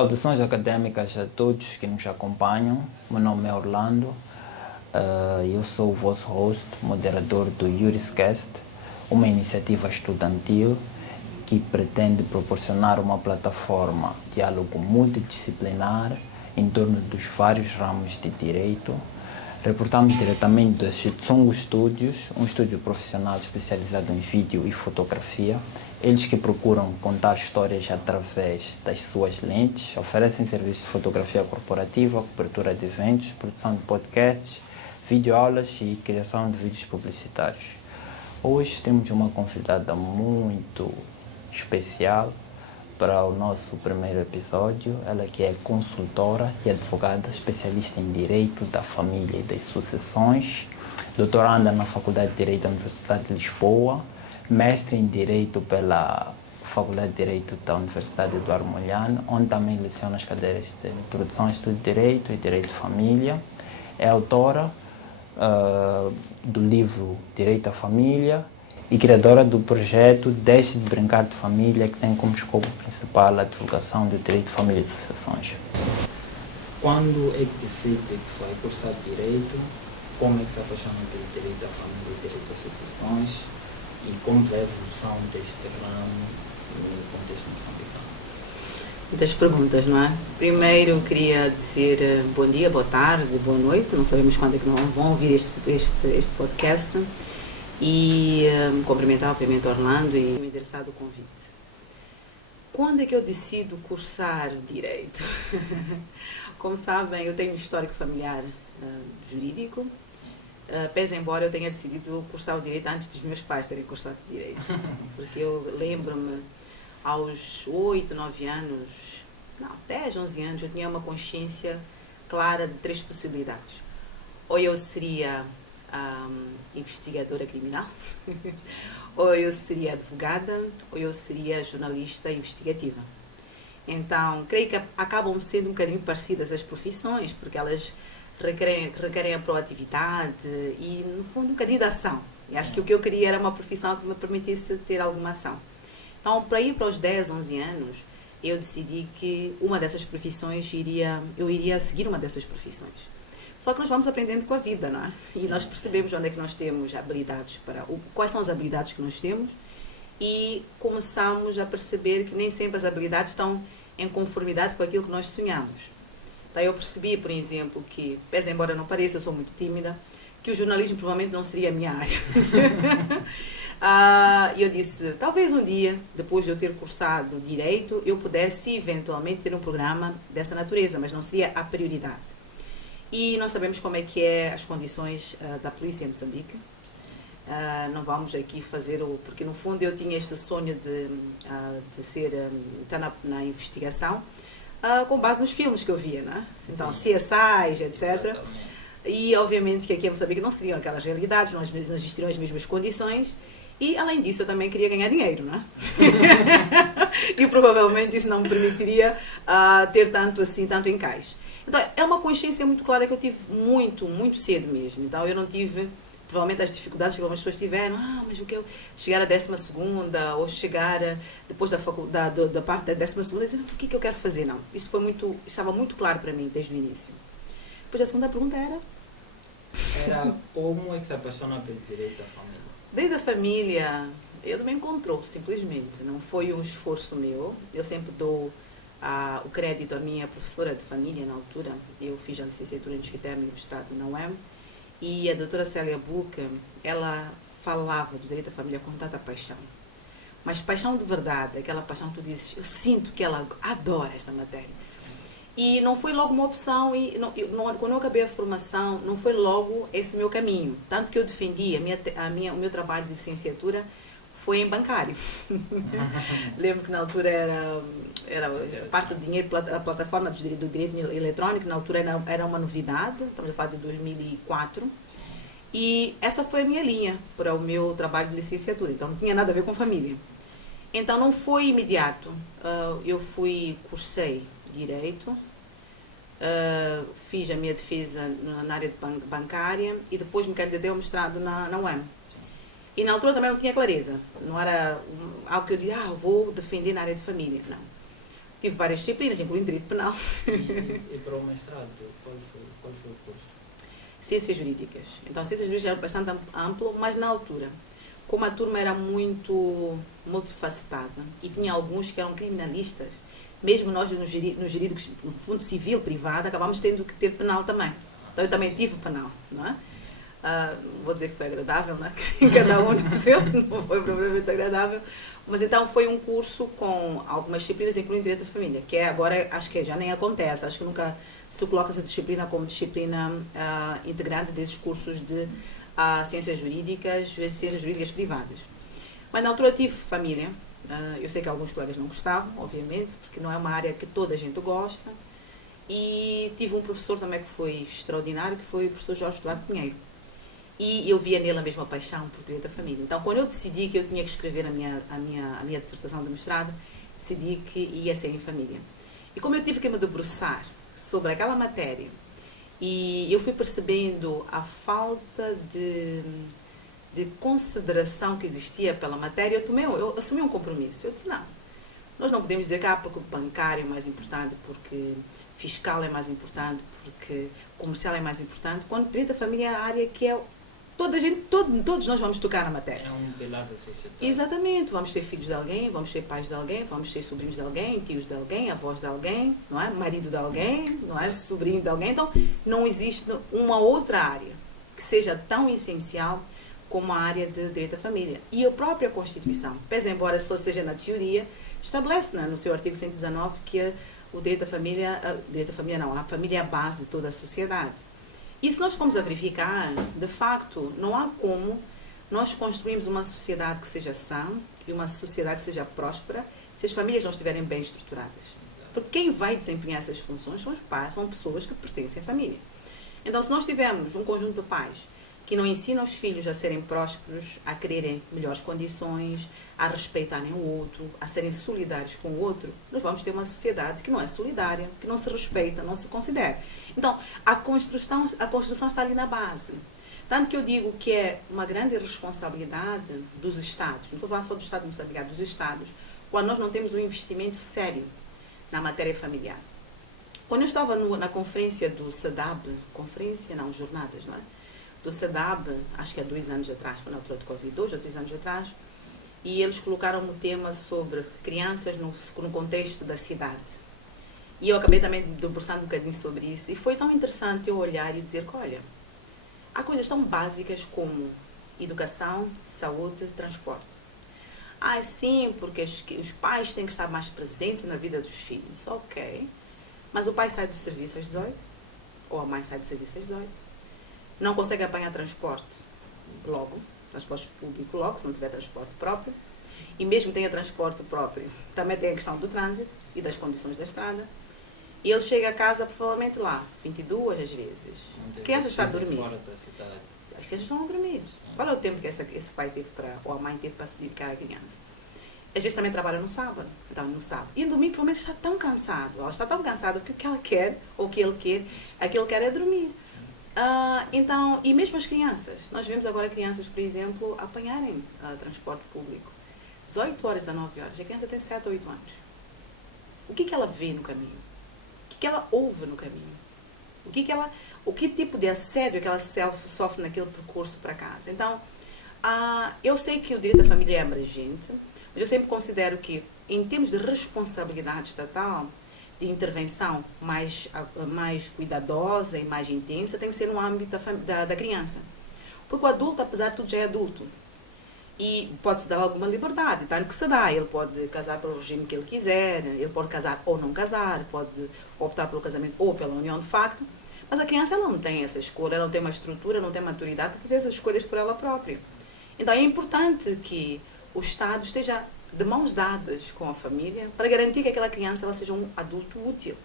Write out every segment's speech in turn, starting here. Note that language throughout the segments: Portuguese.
Saudações académicas a todos que nos acompanham. Meu nome é Orlando. Eu sou o vosso host, moderador do Yuriscast, uma iniciativa estudantil que pretende proporcionar uma plataforma de diálogo multidisciplinar em torno dos vários ramos de direito. Reportamos diretamente da Shitsongo Studios, um estúdio profissional especializado em vídeo e fotografia. Eles que procuram contar histórias através das suas lentes, oferecem serviços de fotografia corporativa, cobertura de eventos, produção de podcasts, videoaulas e criação de vídeos publicitários. Hoje temos uma convidada muito especial para o nosso primeiro episódio. Ela que é consultora e advogada, especialista em Direito da Família e das Sucessões, doutoranda na Faculdade de Direito da Universidade de Lisboa, mestre em Direito pela Faculdade de Direito da Universidade Eduardo Mondlane, onde também leciona as cadeiras de Introdução ao Estudo de Direito e Direito de Família. É autora do livro Direito à Família e criadora do projeto Deixe de Brincar de Família, que tem como escopo principal a divulgação do direito de família e sucessões. Quando é que decide que vai cursar Direito? Como é que se apaixona pelo direito da família e direito das sucessões? E como vê a evolução deste ramo no contexto moçambicano? Muitas perguntas, não é? Primeiro, queria dizer bom dia, boa tarde, boa noite. Não sabemos quando é que vão ouvir este podcast. E cumprimentar, obviamente, Orlando e me interessar do convite. Quando é que eu decido cursar Direito? Como sabem, eu tenho um histórico familiar jurídico, pese embora eu tenha decidido cursar o Direito antes dos meus pais terem cursado Direito. Porque eu lembro-me, aos 8, 9 anos, não, 10, 11 anos, eu tinha uma consciência clara de 3 possibilidades. Ou eu seria investigadora criminal, ou eu seria advogada, ou eu seria jornalista investigativa. Então, creio que acabam sendo um bocadinho parecidas as profissões, porque elas requerem a proatividade e, no fundo, um bocadinho de ação. E acho que o que eu queria era uma profissão que me permitisse ter alguma ação. Então, para ir para os 10, 11 anos, eu decidi que uma dessas profissões eu iria seguir uma dessas profissões. Só que nós vamos aprendendo com a vida, não é? E nós percebemos onde é que nós temos habilidades quais são as habilidades que nós temos e começamos a perceber que nem sempre as habilidades estão em conformidade com aquilo que nós sonhamos. Então eu percebi, por exemplo, que, pese embora não pareça, eu sou muito tímida, que o jornalismo provavelmente não seria a minha área. E eu disse, talvez um dia, depois de eu ter cursado Direito, eu pudesse eventualmente ter um programa dessa natureza, mas não seria a prioridade. E nós sabemos como é que é as condições da polícia em Moçambique. Não vamos aqui fazer porque no fundo eu tinha este sonho de estar na investigação com base nos filmes que eu via, né? Então, CSIs, etc. E obviamente que aqui em Moçambique não seriam aquelas realidades, não existiriam as mesmas condições. E além disso eu também queria ganhar dinheiro, né? E provavelmente isso não me permitiria ter tanto encaixe. Então, é uma consciência muito clara que eu tive muito cedo mesmo. Então, eu não tive, provavelmente, as dificuldades que algumas pessoas tiveram. Mas o que eu chegar à 12ª ou chegar depois da parte da 12ª, dizer, o que eu quero fazer? Não, isso estava muito claro para mim desde o início. Depois, a segunda pergunta era como é que se apaixona pelo direito da família? Direito da família, ele me encontrou, simplesmente. Não foi um esforço meu. Eu sempre dou o crédito à minha professora de família na altura. Eu fiz a licenciatura em Direito e mestrado na UEM, e a doutora Célia Buca, ela falava do direito da família com tanta paixão, mas paixão de verdade, aquela paixão que tu dizes, eu sinto que ela adora esta matéria. E não foi logo uma opção, e quando eu acabei a formação, não foi logo esse meu caminho, tanto que eu defendi o meu trabalho de licenciatura foi em bancário. Lembro que na altura era parte do dinheiro, a plataforma do direito eletrónico, na altura era uma novidade, estamos a falar de 2004, e essa foi a minha linha para o meu trabalho de licenciatura, então não tinha nada a ver com família. Então não foi imediato, eu cursei Direito, fiz a minha defesa na área bancária e depois me candidatei ao mestrado na UEM. E na altura também não tinha clareza, não era algo que eu dizia, vou defender na área de família, não. Tive várias disciplinas, incluindo direito penal. E para o mestrado, qual foi o curso? Ciências jurídicas. Então, ciências jurídicas era bastante amplo, mas na altura, como a turma era muito multifacetada e tinha alguns que eram criminalistas, mesmo nós nos jurídicos, no fundo civil, privado, acabámos tendo que ter penal também. Então, eu também tive penal, não é? Vou dizer que foi agradável, né? Cada um no seu, não foi propriamente agradável, mas então foi um curso com algumas disciplinas, incluindo direito da família, que agora acho que já nem acontece, acho que nunca se coloca essa disciplina como disciplina integrante desses cursos de ciências jurídicas privadas. Mas na altura eu tive família, eu sei que alguns colegas não gostavam, obviamente, porque não é uma área que toda a gente gosta, e tive um professor também que foi extraordinário, que foi o professor Jorge Duarte Pinheiro. E eu via nele a mesma paixão por direito da família. Então, quando eu decidi que eu tinha que escrever a minha dissertação de mestrado, decidi que ia ser em família. E como eu tive que me debruçar sobre aquela matéria, e eu fui percebendo a falta de consideração que existia pela matéria, eu assumi um compromisso. Eu disse, não, nós não podemos dizer que porque o bancário é mais importante, porque fiscal é mais importante, porque comercial é mais importante, quando direito da família é a área que é todos nós vamos tocar na matéria. É um pilar da sociedade. Exatamente. Vamos ser filhos de alguém, vamos ser pais de alguém, vamos ser sobrinhos de alguém, tios de alguém, avós de alguém, não é? Marido de alguém, não é? Sobrinho de alguém. Então, não existe uma outra área que seja tão essencial como a área de direito da família. E a própria Constituição, pese embora só seja na teoria, estabelece, no seu artigo 119 que o direito da família, a família é a base de toda a sociedade. E se nós formos a verificar, de facto, não há como nós construirmos uma sociedade que seja sã e uma sociedade que seja próspera se as famílias não estiverem bem estruturadas. Porque quem vai desempenhar essas funções são os pais, são pessoas que pertencem à família. Então, se nós tivermos um conjunto de pais que não ensinam os filhos a serem prósperos, a quererem melhores condições, a respeitarem o outro, a serem solidários com o outro, nós vamos ter uma sociedade que não é solidária, que não se respeita, não se considera. Então, a construção está ali na base. Tanto que eu digo que é uma grande responsabilidade dos Estados, não vou falar só do Estado de Moçambique, dos Estados, quando nós não temos um investimento sério na matéria familiar. Quando eu estava na conferência do SEDAB, jornadas, não é? Do SEDAB, acho que há 2 anos atrás, foi na altura do Covid, 2 ou 3 anos atrás, e eles colocaram um tema sobre crianças no contexto da cidade. E eu acabei também debruçando um bocadinho sobre isso, e foi tão interessante eu olhar e dizer que, olha, há coisas tão básicas como educação, saúde, transporte. Sim, porque os pais têm que estar mais presentes na vida dos filhos. Ok, mas o pai sai do serviço às 18, ou a mãe sai do serviço às 18, não consegue apanhar transporte público logo, se não tiver transporte próprio, e mesmo que tenha transporte próprio, também tem a questão do trânsito e das condições da estrada, e ele chega a casa provavelmente lá, 22 às vezes. A criança está a dormir. Fora da cidade. As crianças estão a dormir. Qual é o tempo que esse pai teve ou a mãe teve para se dedicar à criança? Às vezes também trabalha no sábado. Então, no sábado. E no domingo, provavelmente, está tão cansado. Ela está tão cansada porque o que ela quer, ou o que ele quer, aquilo que quer é dormir. Então, e mesmo as crianças. Nós vemos agora crianças, por exemplo, apanharem transporte público. 18 horas a 9 horas. A criança tem 7 ou 8 anos. O que ela vê no caminho? O que ela ouve no caminho? O que tipo de assédio que ela sofre naquele percurso para casa? Então, eu sei que o direito da família é abrangente, mas eu sempre considero que, em termos de responsabilidade estatal, de intervenção mais cuidadosa e mais intensa, tem que ser no âmbito da criança. Porque o adulto, apesar de tudo, já é adulto. E pode-se dar alguma liberdade, tanto que se dá. Ele pode casar pelo regime que ele quiser, ele pode casar ou não casar, pode optar pelo casamento ou pela união de facto, mas a criança ela não tem essa escolha, ela não tem uma estrutura, não tem maturidade para fazer essas escolhas por ela própria. Então é importante que o Estado esteja de mãos dadas com a família para garantir que aquela criança ela seja um adulto útil.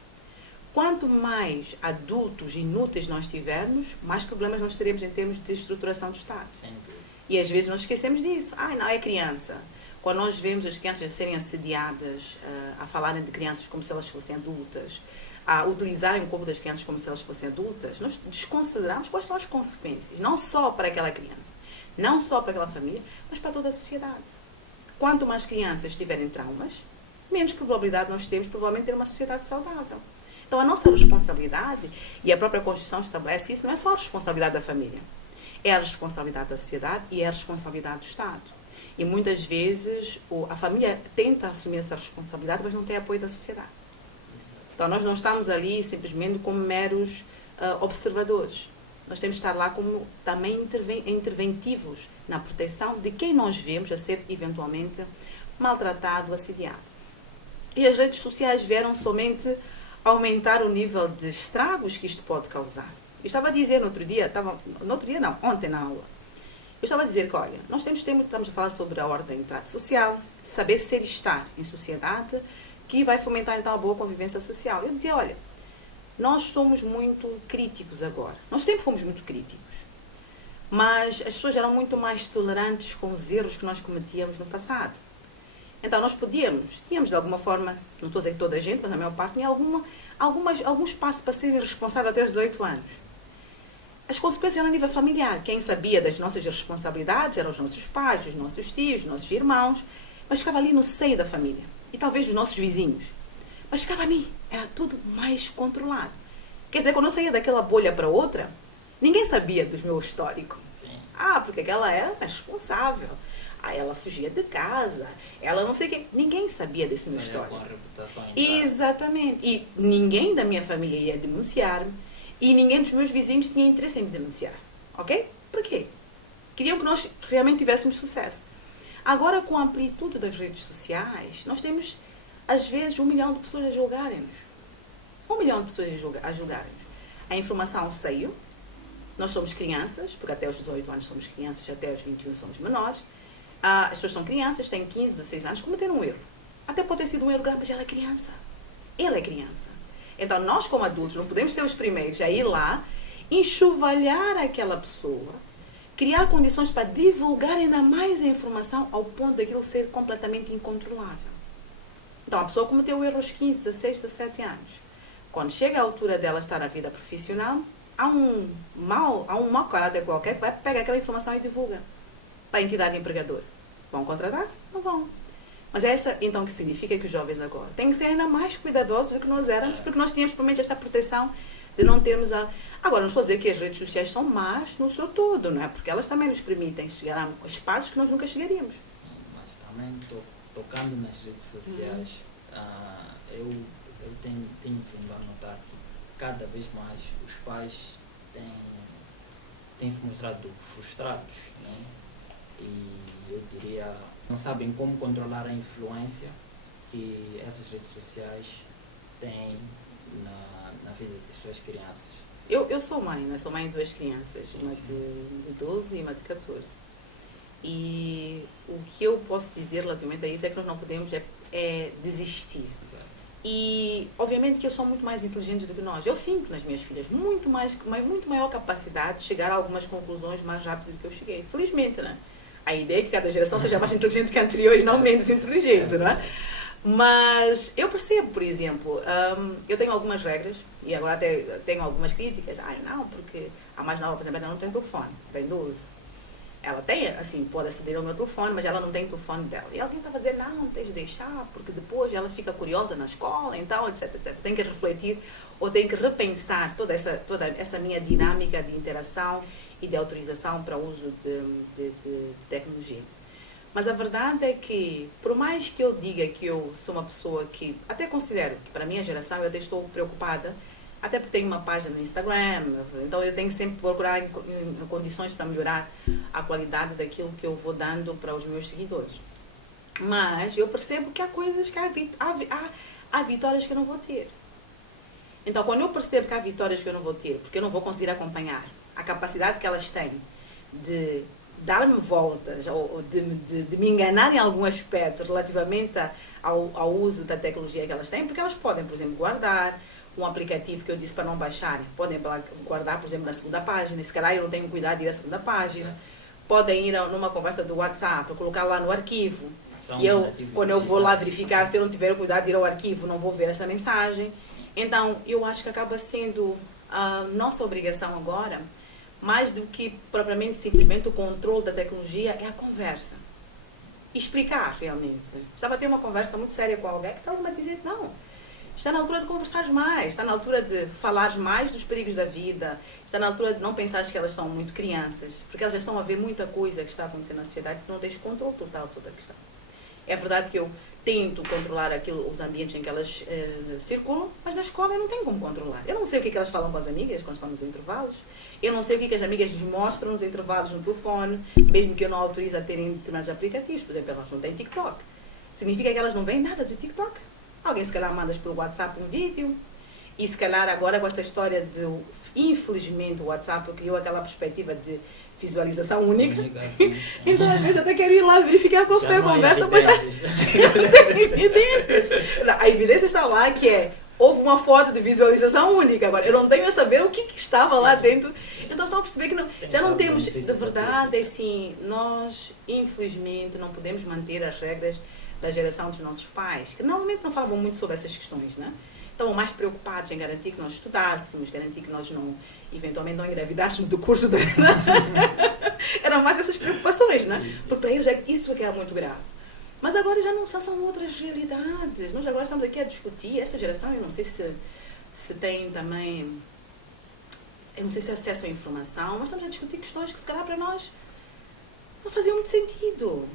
Quanto mais adultos inúteis nós tivermos, mais problemas nós teremos em termos de estruturação do Estado. Sem dúvida. E às vezes nós esquecemos disso. Não, é criança. Quando nós vemos as crianças serem assediadas, a falarem de crianças como se elas fossem adultas, a utilizarem o corpo das crianças como se elas fossem adultas, nós desconsideramos quais são as consequências, não só para aquela criança, não só para aquela família, mas para toda a sociedade. Quanto mais crianças tiverem traumas, menos probabilidade nós temos, provavelmente, de ter uma sociedade saudável. Então, a nossa responsabilidade, e a própria Constituição estabelece isso, não é só a responsabilidade da família. É a responsabilidade da sociedade e é a responsabilidade do Estado. E muitas vezes a família tenta assumir essa responsabilidade, mas não tem apoio da sociedade. Então, nós não estamos ali simplesmente como meros observadores. Nós temos que estar lá como também interventivos na proteção de quem nós vemos a ser eventualmente maltratado, assediado. E as redes sociais vieram somente aumentar o nível de estragos que isto pode causar. Eu estava a dizer ontem na aula, eu estava a dizer que, olha, nós estamos a falar sobre a ordem de trato social, saber ser e estar em sociedade, que vai fomentar então a boa convivência social. Eu dizia, olha, nós somos muito críticos agora. Nós sempre fomos muito críticos. Mas as pessoas eram muito mais tolerantes com os erros que nós cometíamos no passado. Então, nós tínhamos de alguma forma, não estou a dizer que toda a gente, mas a maior parte, tinha algum espaço para ser responsável até os 18 anos. As consequências eram a nível familiar. Quem sabia das nossas responsabilidades eram os nossos pais, os nossos tios, os nossos irmãos, mas ficava ali no seio da família. E talvez os nossos vizinhos. Mas ficava ali, era tudo mais controlado. Quer dizer, quando eu saía daquela bolha para outra, ninguém sabia do meu histórico. Sim. Porque aquela era responsável. Ela fugia de casa, ela não sei o quê. Ninguém sabia desse meu histórico. Com a reputação Exatamente. E ninguém da minha família ia denunciar-me e ninguém dos meus vizinhos tinha interesse em me denunciar. Ok? Por quê? Queriam que nós realmente tivéssemos sucesso. Agora, com a amplitude das redes sociais, nós temos, às vezes, 1 milhão de pessoas a julgarem-nos. 1 milhão de pessoas a julgarem-nos. A informação saiu. Nós somos crianças, porque até os 18 anos somos crianças, até os 21 somos menores. As pessoas são crianças, têm 15, 16 anos, cometeram um erro. Até pode ter sido um erro grave, mas ela é criança. Ele é criança. Então, nós como adultos não podemos ser os primeiros a ir lá, enxovalhar aquela pessoa, criar condições para divulgar ainda mais a informação ao ponto daquilo ser completamente incontrolável. Então, a pessoa cometeu o erro aos 15, 16, 17 anos. Quando chega a altura dela estar na vida profissional, há um mau caráter qualquer que vai pegar aquela informação e divulga para a entidade empregadora. Vão contratar? Não vão. Mas é essa, então, que significa que os jovens agora têm que ser ainda mais cuidadosos do que nós éramos, porque nós tínhamos, provavelmente, esta proteção de não termos a... Agora, não estou a dizer que as redes sociais são más no seu todo, não é? Porque elas também nos permitem chegar a espaços que nós nunca chegaríamos. Mas também, tocando nas redes sociais, eu tenho vindo a notar que cada vez mais os pais têm se mostrado frustrados, né? E eu diria, não sabem como controlar a influência que essas redes sociais têm na vida das suas crianças. Eu sou mãe, né? Sou mãe de 2 crianças, uma de 12 e uma de 14. E o que eu posso dizer relativamente a isso é que nós não podemos desistir. Exato. E, obviamente, que eles são muito mais inteligentes do que nós. Eu sinto nas minhas filhas muito maior capacidade de chegar a algumas conclusões mais rápido do que eu cheguei. Felizmente, né? A ideia é que cada geração seja mais inteligente que a anterior e não menos inteligente, não é? Mas eu percebo, por exemplo, eu tenho algumas regras e agora até tenho algumas críticas. Não, porque a mais nova, por exemplo, ela não tem telefone, tem 12. Ela tem, assim, pode aceder ao meu telefone, mas ela não tem telefone dela. E alguém estava a dizer, não tens de deixar, porque depois ela fica curiosa na escola, então, etc, etc. Tem que refletir ou tem que repensar toda essa minha dinâmica de interação e de autorização para o uso de tecnologia. Mas a verdade é que, por mais que eu diga que eu sou uma pessoa que até considero que para a minha geração eu até estou preocupada, até porque tenho uma página no Instagram, então eu tenho que sempre procurar em condições para melhorar a qualidade daquilo que eu vou dando para os meus seguidores. Mas eu percebo que há coisas que há vitórias que eu não vou ter. Então, quando eu percebo que há vitórias que eu não vou ter, porque eu não vou conseguir acompanhar a capacidade que elas têm de dar-me voltas ou de me enganar em algum aspecto relativamente ao uso da tecnologia que elas têm, porque elas podem, por exemplo, guardar um aplicativo que eu disse para não baixarem, podem guardar, por exemplo, na segunda página, se calhar eu não tenho cuidado de ir à segunda página, podem ir numa conversa do WhatsApp, colocar lá no arquivo, e quando eu vou lá verificar, se eu não tiver cuidado de ir ao arquivo, não vou ver essa mensagem. Então, eu acho que acaba sendo a nossa obrigação agora, mais do que propriamente simplesmente o controle da tecnologia, é a conversa. explicar realmente. Estava a ter uma conversa muito séria com alguém que estava a dizer que não. Está na altura de conversares mais, está na altura de falares mais dos perigos da vida, está na altura de não pensares que elas são muito crianças, porque elas já estão a ver muita coisa que está acontecendo na sociedade e tu não tens controle total sobre a questão. É verdade que eu tento controlar os ambientes em que elas circulam, mas na escola eu não tenho como controlar. Eu não sei o que elas falam com as amigas quando estão nos intervalos, eu não sei o que as amigas lhes mostram nos intervalos no telefone, mesmo que eu não autorize a terem determinados aplicativos. Por exemplo, elas não têm TikTok. Significa que elas não veem nada do TikTok? Alguém se calhar manda pelo WhatsApp um vídeo. E se calhar agora com essa história de, infelizmente, o WhatsApp criou aquela perspectiva de visualização única. Então às vezes até quero ir lá verificar qual foi a conversa, mas já tem evidências. A evidência está lá que houve uma foto de visualização única. Agora, eu não tenho a saber o que estava lá dentro. Então estão a perceber que não, já não temos, de verdade, assim, nós infelizmente não podemos manter as regras da geração dos nossos pais, que normalmente não falavam muito sobre essas questões, né? Estavam mais preocupados em garantir que nós estudássemos, garantir que nós não, eventualmente, não engravidássemos do curso dela. Eram mais essas preocupações, né? Porque para eles isso é que era muito grave. Mas agora já são outras realidades. Nós agora estamos aqui a discutir, essa geração, eu não sei se tem também, eu não sei se é acesso à informação, mas estamos a discutir questões que se calhar para nós não faziam muito sentido.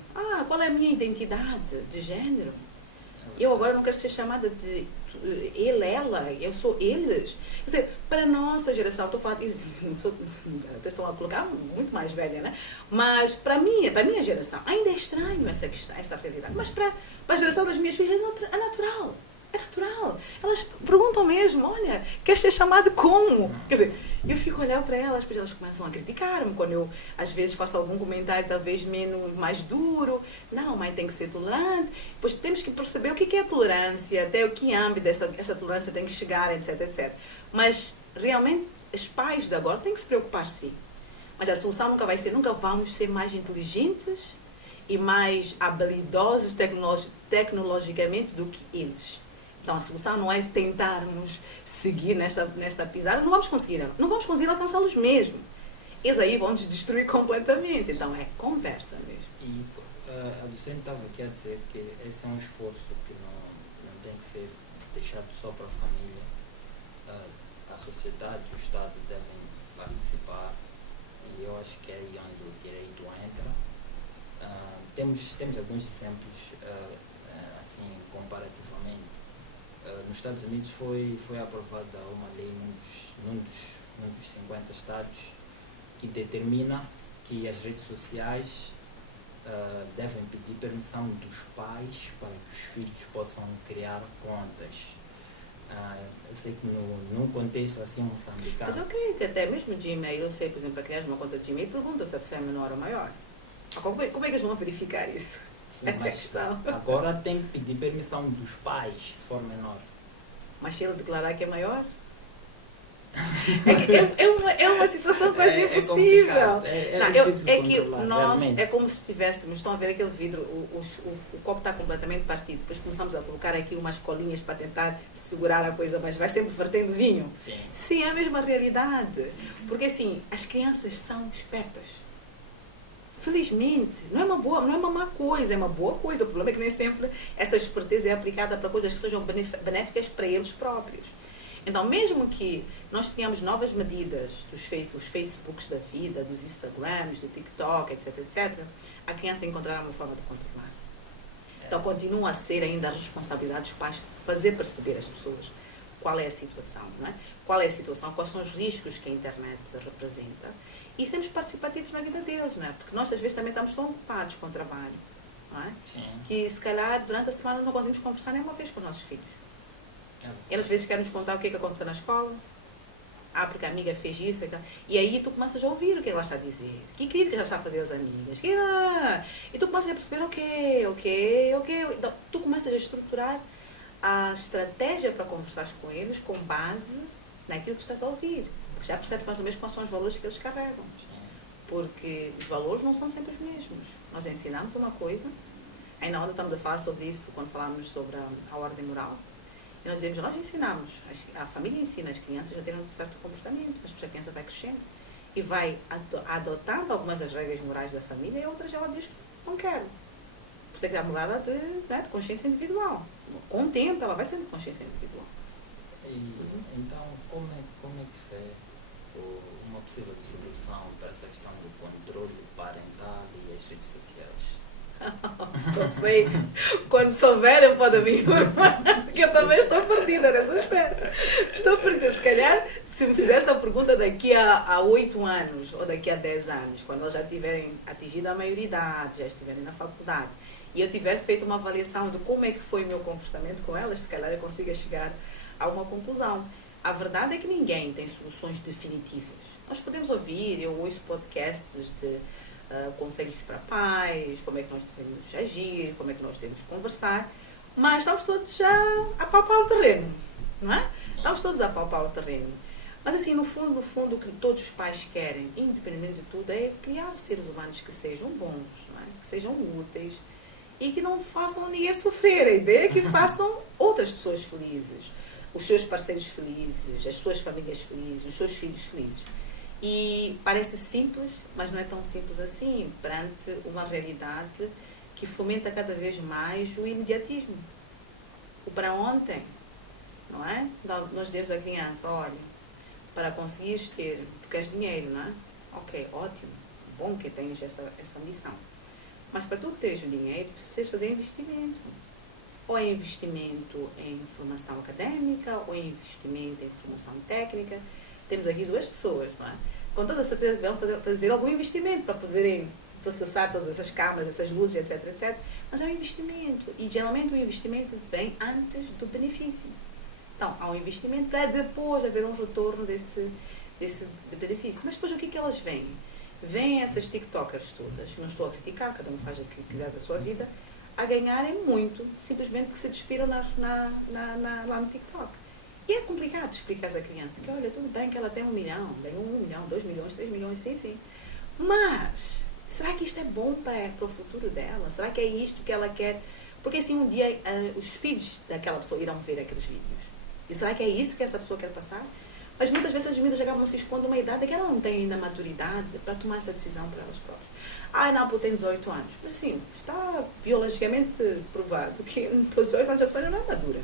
Qual é a minha identidade de género? Eu agora não quero ser chamada de ele, ela, eu sou eles. Quer dizer, para a nossa geração, estou a colocar muito mais velha, né? Mas para a minha geração, ainda é estranho essa questão, essa realidade. Mas para a geração das minhas filhas é natural. É natural. Elas perguntam mesmo, olha, queres ser chamado como? Quer dizer, eu fico a olhar para elas, depois elas começam a criticar-me quando eu, às vezes, faço algum comentário talvez mais duro. Não, mãe, tem que ser tolerante. Depois temos que perceber o que é a tolerância, até o que âmbito essa tolerância tem que chegar, etc, etc. Mas, realmente, os pais de agora têm que se preocupar, sim. Mas a solução nunca vamos ser mais inteligentes e mais habilidosos tecnologicamente do que eles. Então, a solução não é tentarmos seguir nesta pisada, não vamos conseguir alcançá-los mesmo. Eles aí vão nos destruir completamente. Então, é conversa mesmo. E a Lucene estava aqui a dizer que esse é um esforço que não tem que ser deixado só para a família. A sociedade e o Estado devem participar, e eu acho que é aí onde o direito entra. Temos alguns exemplos, assim, comparativamente. Nos Estados Unidos foi aprovada uma lei num dos 50 estados que determina que as redes sociais devem pedir permissão dos pais para que os filhos possam criar contas. Eu sei que num contexto assim moçambicano... Mas eu creio que até mesmo Gmail, eu sei, por exemplo, para criar uma conta de Gmail, pergunta se a pessoa é menor ou maior. Como é que eles vão verificar isso? Sim, essa é a questão. Agora tem que pedir permissão dos pais, se for menor. Mas se ele declarar que é maior? É uma situação quase impossível. É que nós, é como se estivéssemos, estão a ver aquele vidro, o copo está completamente partido, depois começamos a colocar aqui umas colinhas para tentar segurar a coisa, mas vai sempre vertendo vinho. Sim, é a mesma realidade. Porque assim, as crianças são espertas. Felizmente, não é uma má coisa, é uma boa coisa. O problema é que nem sempre essa esperteza é aplicada para coisas que sejam benéficas para eles próprios. Então, mesmo que nós tenhamos novas medidas dos Facebooks da vida, dos Instagrams, do TikTok, etc, etc, a criança encontrará uma forma de controlar. Então, continua a ser ainda a responsabilidade dos pais fazer perceber às pessoas qual é a situação, não é? Qual é a situação, quais são os riscos que a internet representa, e sermos participativos na vida deles, não é? Porque nós às vezes também estamos tão ocupados com o trabalho, não é? Sim. Que se calhar durante a semana não conseguimos conversar nem uma vez com os nossos filhos. Eles às vezes querem nos contar o que aconteceu na escola, porque a amiga fez isso e tal, e aí tu começas a ouvir o que ela está a dizer, que crítica ela está a fazer às amigas, e tu começas a perceber ok. Então, tu começas a estruturar a estratégia para conversar com eles com base naquilo que estás a ouvir. Porque já percebes mais ou menos quais são os valores que eles carregam. Porque os valores não são sempre os mesmos. Nós ensinamos uma coisa, ainda ontem estamos a falar sobre isso quando falamos sobre a ordem moral. E nós dizemos, nós ensinamos, a família ensina as crianças a terem um certo comportamento, mas depois a criança vai crescendo e vai adotando algumas das regras morais da família e outras ela diz que não quero. Por isso é que é a morada de consciência individual. Com o tempo, ela vai sendo consciência individual. E, então, como é que foi uma possível solução para essa questão do controle parental e as redes sociais? Não sei. Quando souber, eu posso me informar, porque eu também estou perdida nesse aspecto. Estou perdida. Se calhar, se me fizesse a pergunta daqui a 8 anos ou daqui a 10 anos, quando elas já tiverem atingido a maioridade, já estiverem na faculdade, e eu tiver feito uma avaliação de como é que foi o meu comportamento com elas, se calhar eu consiga chegar a uma conclusão. A verdade é que ninguém tem soluções definitivas. Nós podemos ouvir, eu ouço podcasts de conselhos para pais, como é que nós devemos agir, como é que nós devemos conversar, mas estamos todos já a palpar o terreno, não é? Estamos todos a palpar o terreno. Mas assim, no fundo, o que todos os pais querem, independente de tudo, é criar os seres humanos que sejam bons, não é? Que sejam úteis e que não façam ninguém sofrer. A ideia é que façam outras pessoas felizes, os seus parceiros felizes, as suas famílias felizes, os seus filhos felizes. E parece simples, mas não é tão simples assim, perante uma realidade que fomenta cada vez mais o imediatismo. O para ontem, não é? Nós dizemos à criança, olha, para conseguires ter, tu queres dinheiro, não é? Ok, ótimo, bom que tens essa ambição. Mas para tu teres o dinheiro, precisas fazer investimento. Ou é investimento em formação académica, ou é investimento em formação técnica. Temos aqui 2 pessoas, não é? Com toda a certeza que vão fazer algum investimento para poderem processar todas essas câmaras, essas luzes, etc, etc. Mas é um investimento. E geralmente o investimento vem antes do benefício. Então, há um investimento para depois haver um retorno desse benefício. Mas depois o que é que elas veem? Vêm essas TikTokers todas, não estou a criticar, cada um faz o que quiser da sua vida, a ganharem muito, simplesmente porque se despiram lá no TikTok. E é complicado explicar a criança que, olha, tudo bem que ela tem 1 milhão, ganhou 1 milhão, 2 milhões, 3 milhões, sim. Mas, será que isto é bom para o futuro dela? Será que é isto que ela quer? Porque assim, um dia, os filhos daquela pessoa irão ver aqueles vídeos. E será que é isso que essa pessoa quer passar? Mas muitas vezes as meninas acabam se expondo a uma idade que ela não tem ainda maturidade para tomar essa decisão para elas próprias. Não, porque tem 18 anos. Mas assim, está biologicamente provado que 18 anos a pessoa ainda não é madura.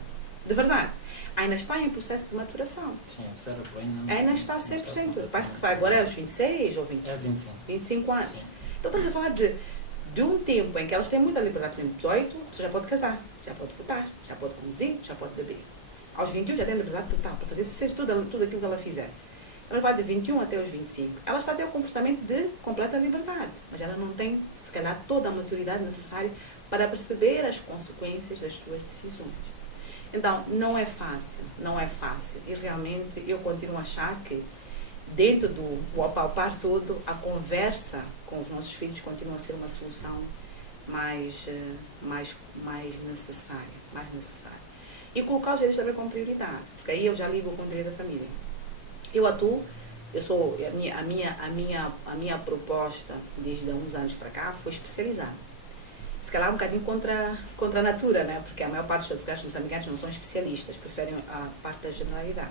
De verdade. Ainda está em processo de maturação. Sim, o cérebro ainda está a 100%. Parece que vai agora aos 26 ou 25 anos. Sim. Então estamos a falar de um tempo em que elas têm muita liberdade. Por exemplo, 18, você já pode casar, já pode votar, já pode conduzir, já pode beber. Aos 21 já tem liberdade total para fazer tudo aquilo que ela fizer. Ela vai de 21 até os 25. Ela está a ter o comportamento de completa liberdade, mas ela não tem, se calhar, toda a maturidade necessária para perceber as consequências das suas decisões. Então, não é fácil. E realmente eu continuo a achar que dentro do apalpar todo, a conversa com os nossos filhos continua a ser uma solução mais necessária. E colocá-los eles também como prioridade, porque aí eu já ligo com o direito da família. Eu atuo, a minha proposta desde há uns anos para cá foi especializar. Se calhar um bocadinho contra a natura, né? Porque a maior parte dos advogados moçambicanos não são especialistas, preferem a parte da generalidade.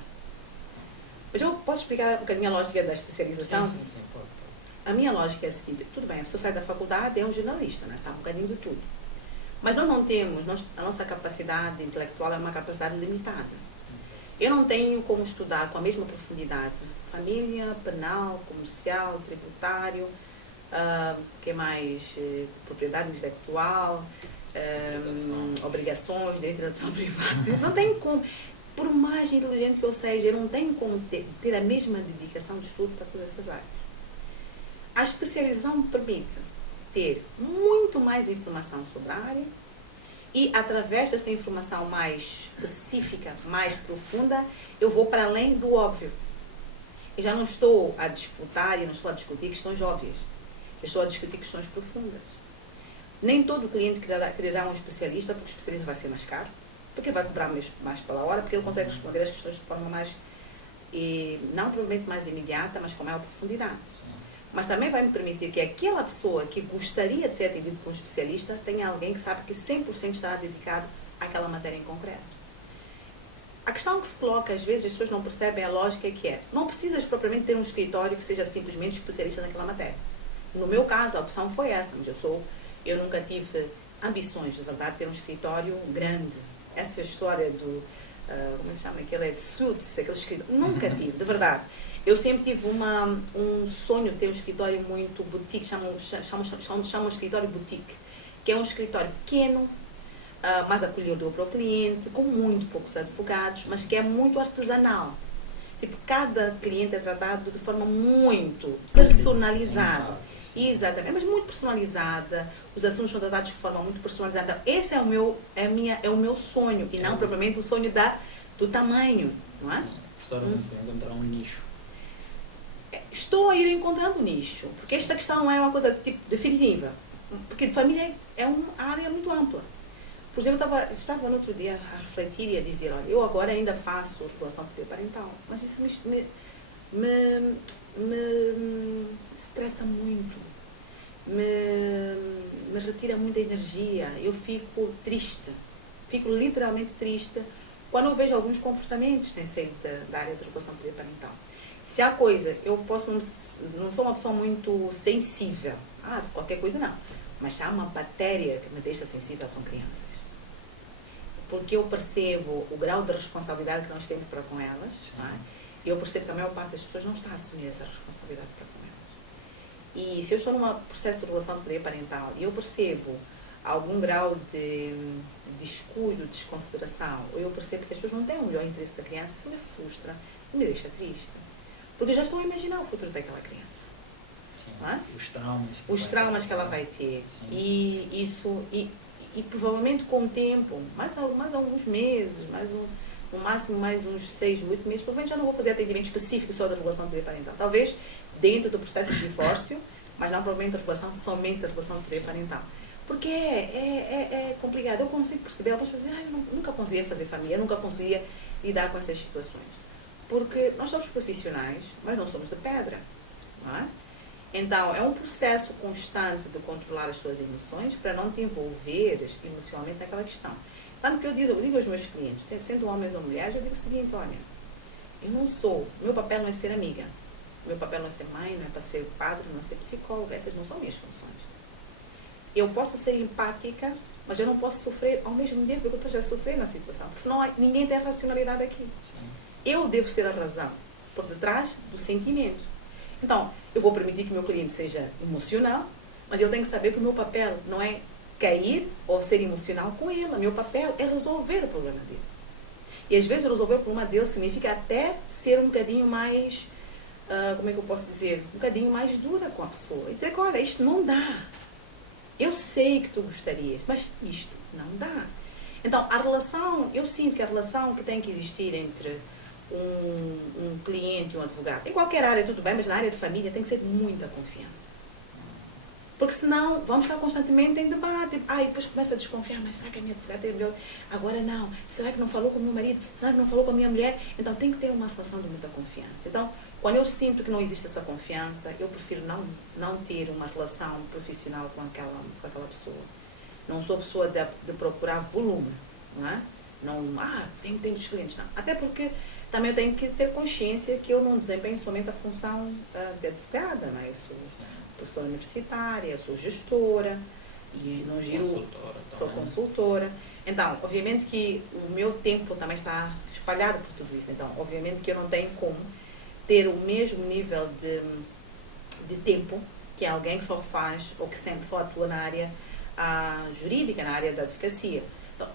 Mas eu posso explicar um bocadinho a lógica da especialização? Sim, pode. A minha lógica é a seguinte, tudo bem, a pessoa sai da faculdade, é um jornalista, né? Sabe um bocadinho de tudo. Mas nós não temos, a nossa capacidade intelectual é uma capacidade limitada. Eu não tenho como estudar com a mesma profundidade família, penal, comercial, tributário, que mais? Propriedade intelectual, obrigações, direito de ação privada. Não tenho como, por mais inteligente que eu seja, eu não tenho como ter a mesma dedicação de estudo para todas essas áreas. A especialização me permite ter muito mais informação sobre a área e, através dessa informação mais específica, mais profunda, eu vou para além do óbvio. Eu já não estou a disputar e não estou a discutir questões óbvias. Eu estou a discutir questões profundas. Nem todo cliente quererá um especialista, porque o especialista vai ser mais caro, porque vai cobrar mais pela hora, porque ele consegue responder as questões de forma mais, não provavelmente mais imediata, mas com maior profundidade. Mas também vai me permitir que aquela pessoa que gostaria de ser atendida por um especialista tenha alguém que sabe que 100% estará dedicado àquela matéria em concreto. A questão que se coloca, às vezes, as pessoas não percebem a lógica que é, não precisas propriamente ter um escritório que seja simplesmente especialista naquela matéria. No meu caso, a opção foi essa, mas eu nunca tive, ambições, de verdade, ter um escritório grande. Essa história do, como se chama, aquele é de Suits, aquele escritório, nunca tive, de verdade. Eu sempre tive um sonho de ter um escritório muito boutique, chamam um escritório boutique, que é um escritório pequeno, mais acolhedor para o cliente, com muito poucos advogados, mas que é muito artesanal. Tipo, cada cliente é tratado de forma muito personalizada. Exatamente, mas muito personalizada. Os assuntos são tratados de forma muito personalizada. Esse é o meu sonho, e não propriamente o sonho do tamanho, não é? Sim. Professora, mas vai encontrar um nicho. Estou a ir encontrando um nicho, porque esta questão não é uma coisa tipo, definitiva. Porque família é uma área muito ampla. Por exemplo, estava no outro dia a refletir e a dizer, olha, eu agora ainda faço regulação parental, mas isso me estressa muito, me retira muita energia, eu fico triste, fico literalmente triste quando eu vejo alguns comportamentos da área de regulação parental. Se há coisa, eu não sou uma pessoa muito sensível, qualquer coisa não, mas se há uma matéria que me deixa sensível, são crianças. Porque eu percebo o grau de responsabilidade que nós temos para com elas, não é? Eu percebo que a maior parte das pessoas não está a assumir essa responsabilidade para com elas. E se eu estou num processo de regulação parental e eu percebo algum grau de descuido, desconsideração, ou eu percebo que as pessoas não têm o melhor interesse da criança, isso me frustra e me deixa triste. Porque eu já estou a imaginar o futuro daquela criança. Sim. Não é? Os traumas que ela vai ter. Sim. E isso... E provavelmente com o tempo, mais alguns meses, no máximo mais uns 6, 8 meses, provavelmente já não vou fazer atendimento específico só da regulação parental. Talvez dentro do processo de divórcio, mas não provavelmente somente da regulação parental. Porque é complicado. Eu consigo perceber, algumas pessoas dizem, eu nunca conseguia fazer família, nunca conseguia lidar com essas situações. Porque nós somos profissionais, mas não somos de pedra, não é? Então, é um processo constante de controlar as suas emoções para não te envolveres emocionalmente naquela questão. Tanto que eu digo aos meus clientes, sendo homens ou mulheres, eu digo o seguinte, olha, meu papel não é ser amiga, meu papel não é ser mãe, não é para ser padre, não é ser psicóloga, essas não são minhas funções. Eu posso ser empática, mas eu não posso sofrer ao mesmo tempo que eu estou a sofrer na situação, porque senão ninguém tem racionalidade aqui. Sim. Eu devo ser a razão por detrás do sentimento. Então, eu vou permitir que o meu cliente seja emocional, mas eu tenho que saber que o meu papel não é cair ou ser emocional com ele. O meu papel é resolver o problema dele. E às vezes resolver o problema dele significa até ser um bocadinho mais, como é que eu posso dizer? Um bocadinho mais dura com a pessoa. E dizer que, olha, isto não dá. Eu sei que tu gostarias, mas isto não dá. Então, eu sinto que a relação que tem que existir entre um cliente e um advogado, em qualquer área tudo bem, mas na área de família tem que ser de muita confiança, porque senão vamos estar constantemente em debate, e depois começa a desconfiar, mas será que a minha advogada é melhor? Agora não, será que não falou com o meu marido? Será que não falou com a minha mulher? Então tem que ter uma relação de muita confiança. Então, quando eu sinto que não existe essa confiança, eu prefiro não ter uma relação profissional com aquela pessoa. Não sou pessoa de procurar volume, não é? Não, tem muitos clientes, não. Até porque também eu tenho que ter consciência que eu não desempenho somente a função de advogada, não é? Eu sou professora universitária, eu sou gestora e não giro, sou consultora. Então, obviamente que o meu tempo também está espalhado por tudo isso. Então, obviamente que eu não tenho como ter o mesmo nível de tempo que alguém que só faz ou que só atua na área jurídica, na área da advocacia. Então,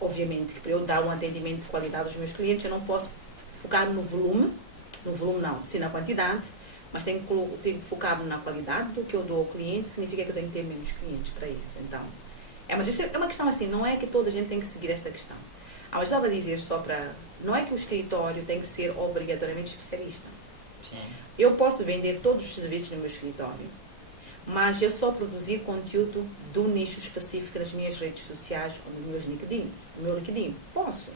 obviamente, para eu dar um atendimento de qualidade aos meus clientes, eu não posso focar no volume não, sim na quantidade, mas tenho que focar na qualidade do que eu dou ao cliente, significa que eu tenho que ter menos clientes para isso. Então, mas isto é uma questão assim, não é que toda a gente tem que seguir esta questão. Mas estava a dizer não é que o escritório tem que ser obrigatoriamente especialista. Sim. Eu posso vender todos os serviços no meu escritório, mas eu só produzir conteúdo do nicho específico nas minhas redes sociais ou no meu LinkedIn. Posso.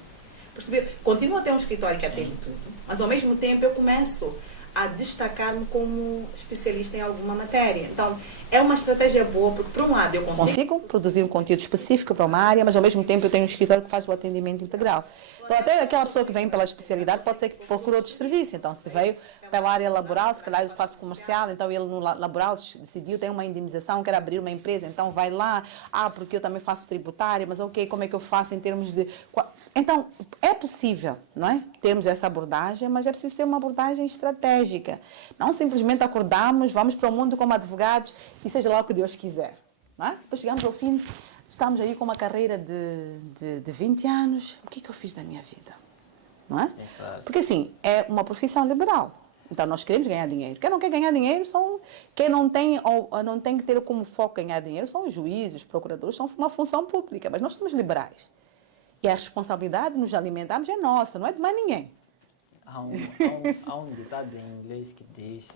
Perceber? Continuo a ter um escritório que atende tudo, mas ao mesmo tempo eu começo a destacar-me como especialista em alguma matéria. Então, é uma estratégia boa, porque por um lado eu consigo produzir um conteúdo específico para uma área, mas ao mesmo tempo eu tenho um escritório que faz o atendimento integral. Então, até aquela pessoa que vem pela especialidade pode ser que procure outros serviços. Então, se veio pela área laboral, se calhar eu faço comercial, então ele no laboral decidiu, tem uma indemnização, quer abrir uma empresa, então vai lá, porque eu também faço tributária, mas ok, como é que eu faço em termos de... Então, é possível, não é? Termos essa abordagem, mas é preciso ter uma abordagem estratégica. Não simplesmente acordamos, vamos para o mundo como advogados e seja lá o que Deus quiser. Não é? Depois chegamos ao fim, estamos aí com uma carreira de 20 anos. O que é que eu fiz da minha vida? Não é? Exato. Porque assim, é uma profissão liberal. Então nós queremos ganhar dinheiro. Quem não quer ganhar dinheiro quem não tem que ter como foco ganhar dinheiro são os juízes, os procuradores, são uma função pública, mas nós somos liberais. E a responsabilidade de nos alimentarmos é nossa, não é de mais ninguém. Há um ditado em inglês que diz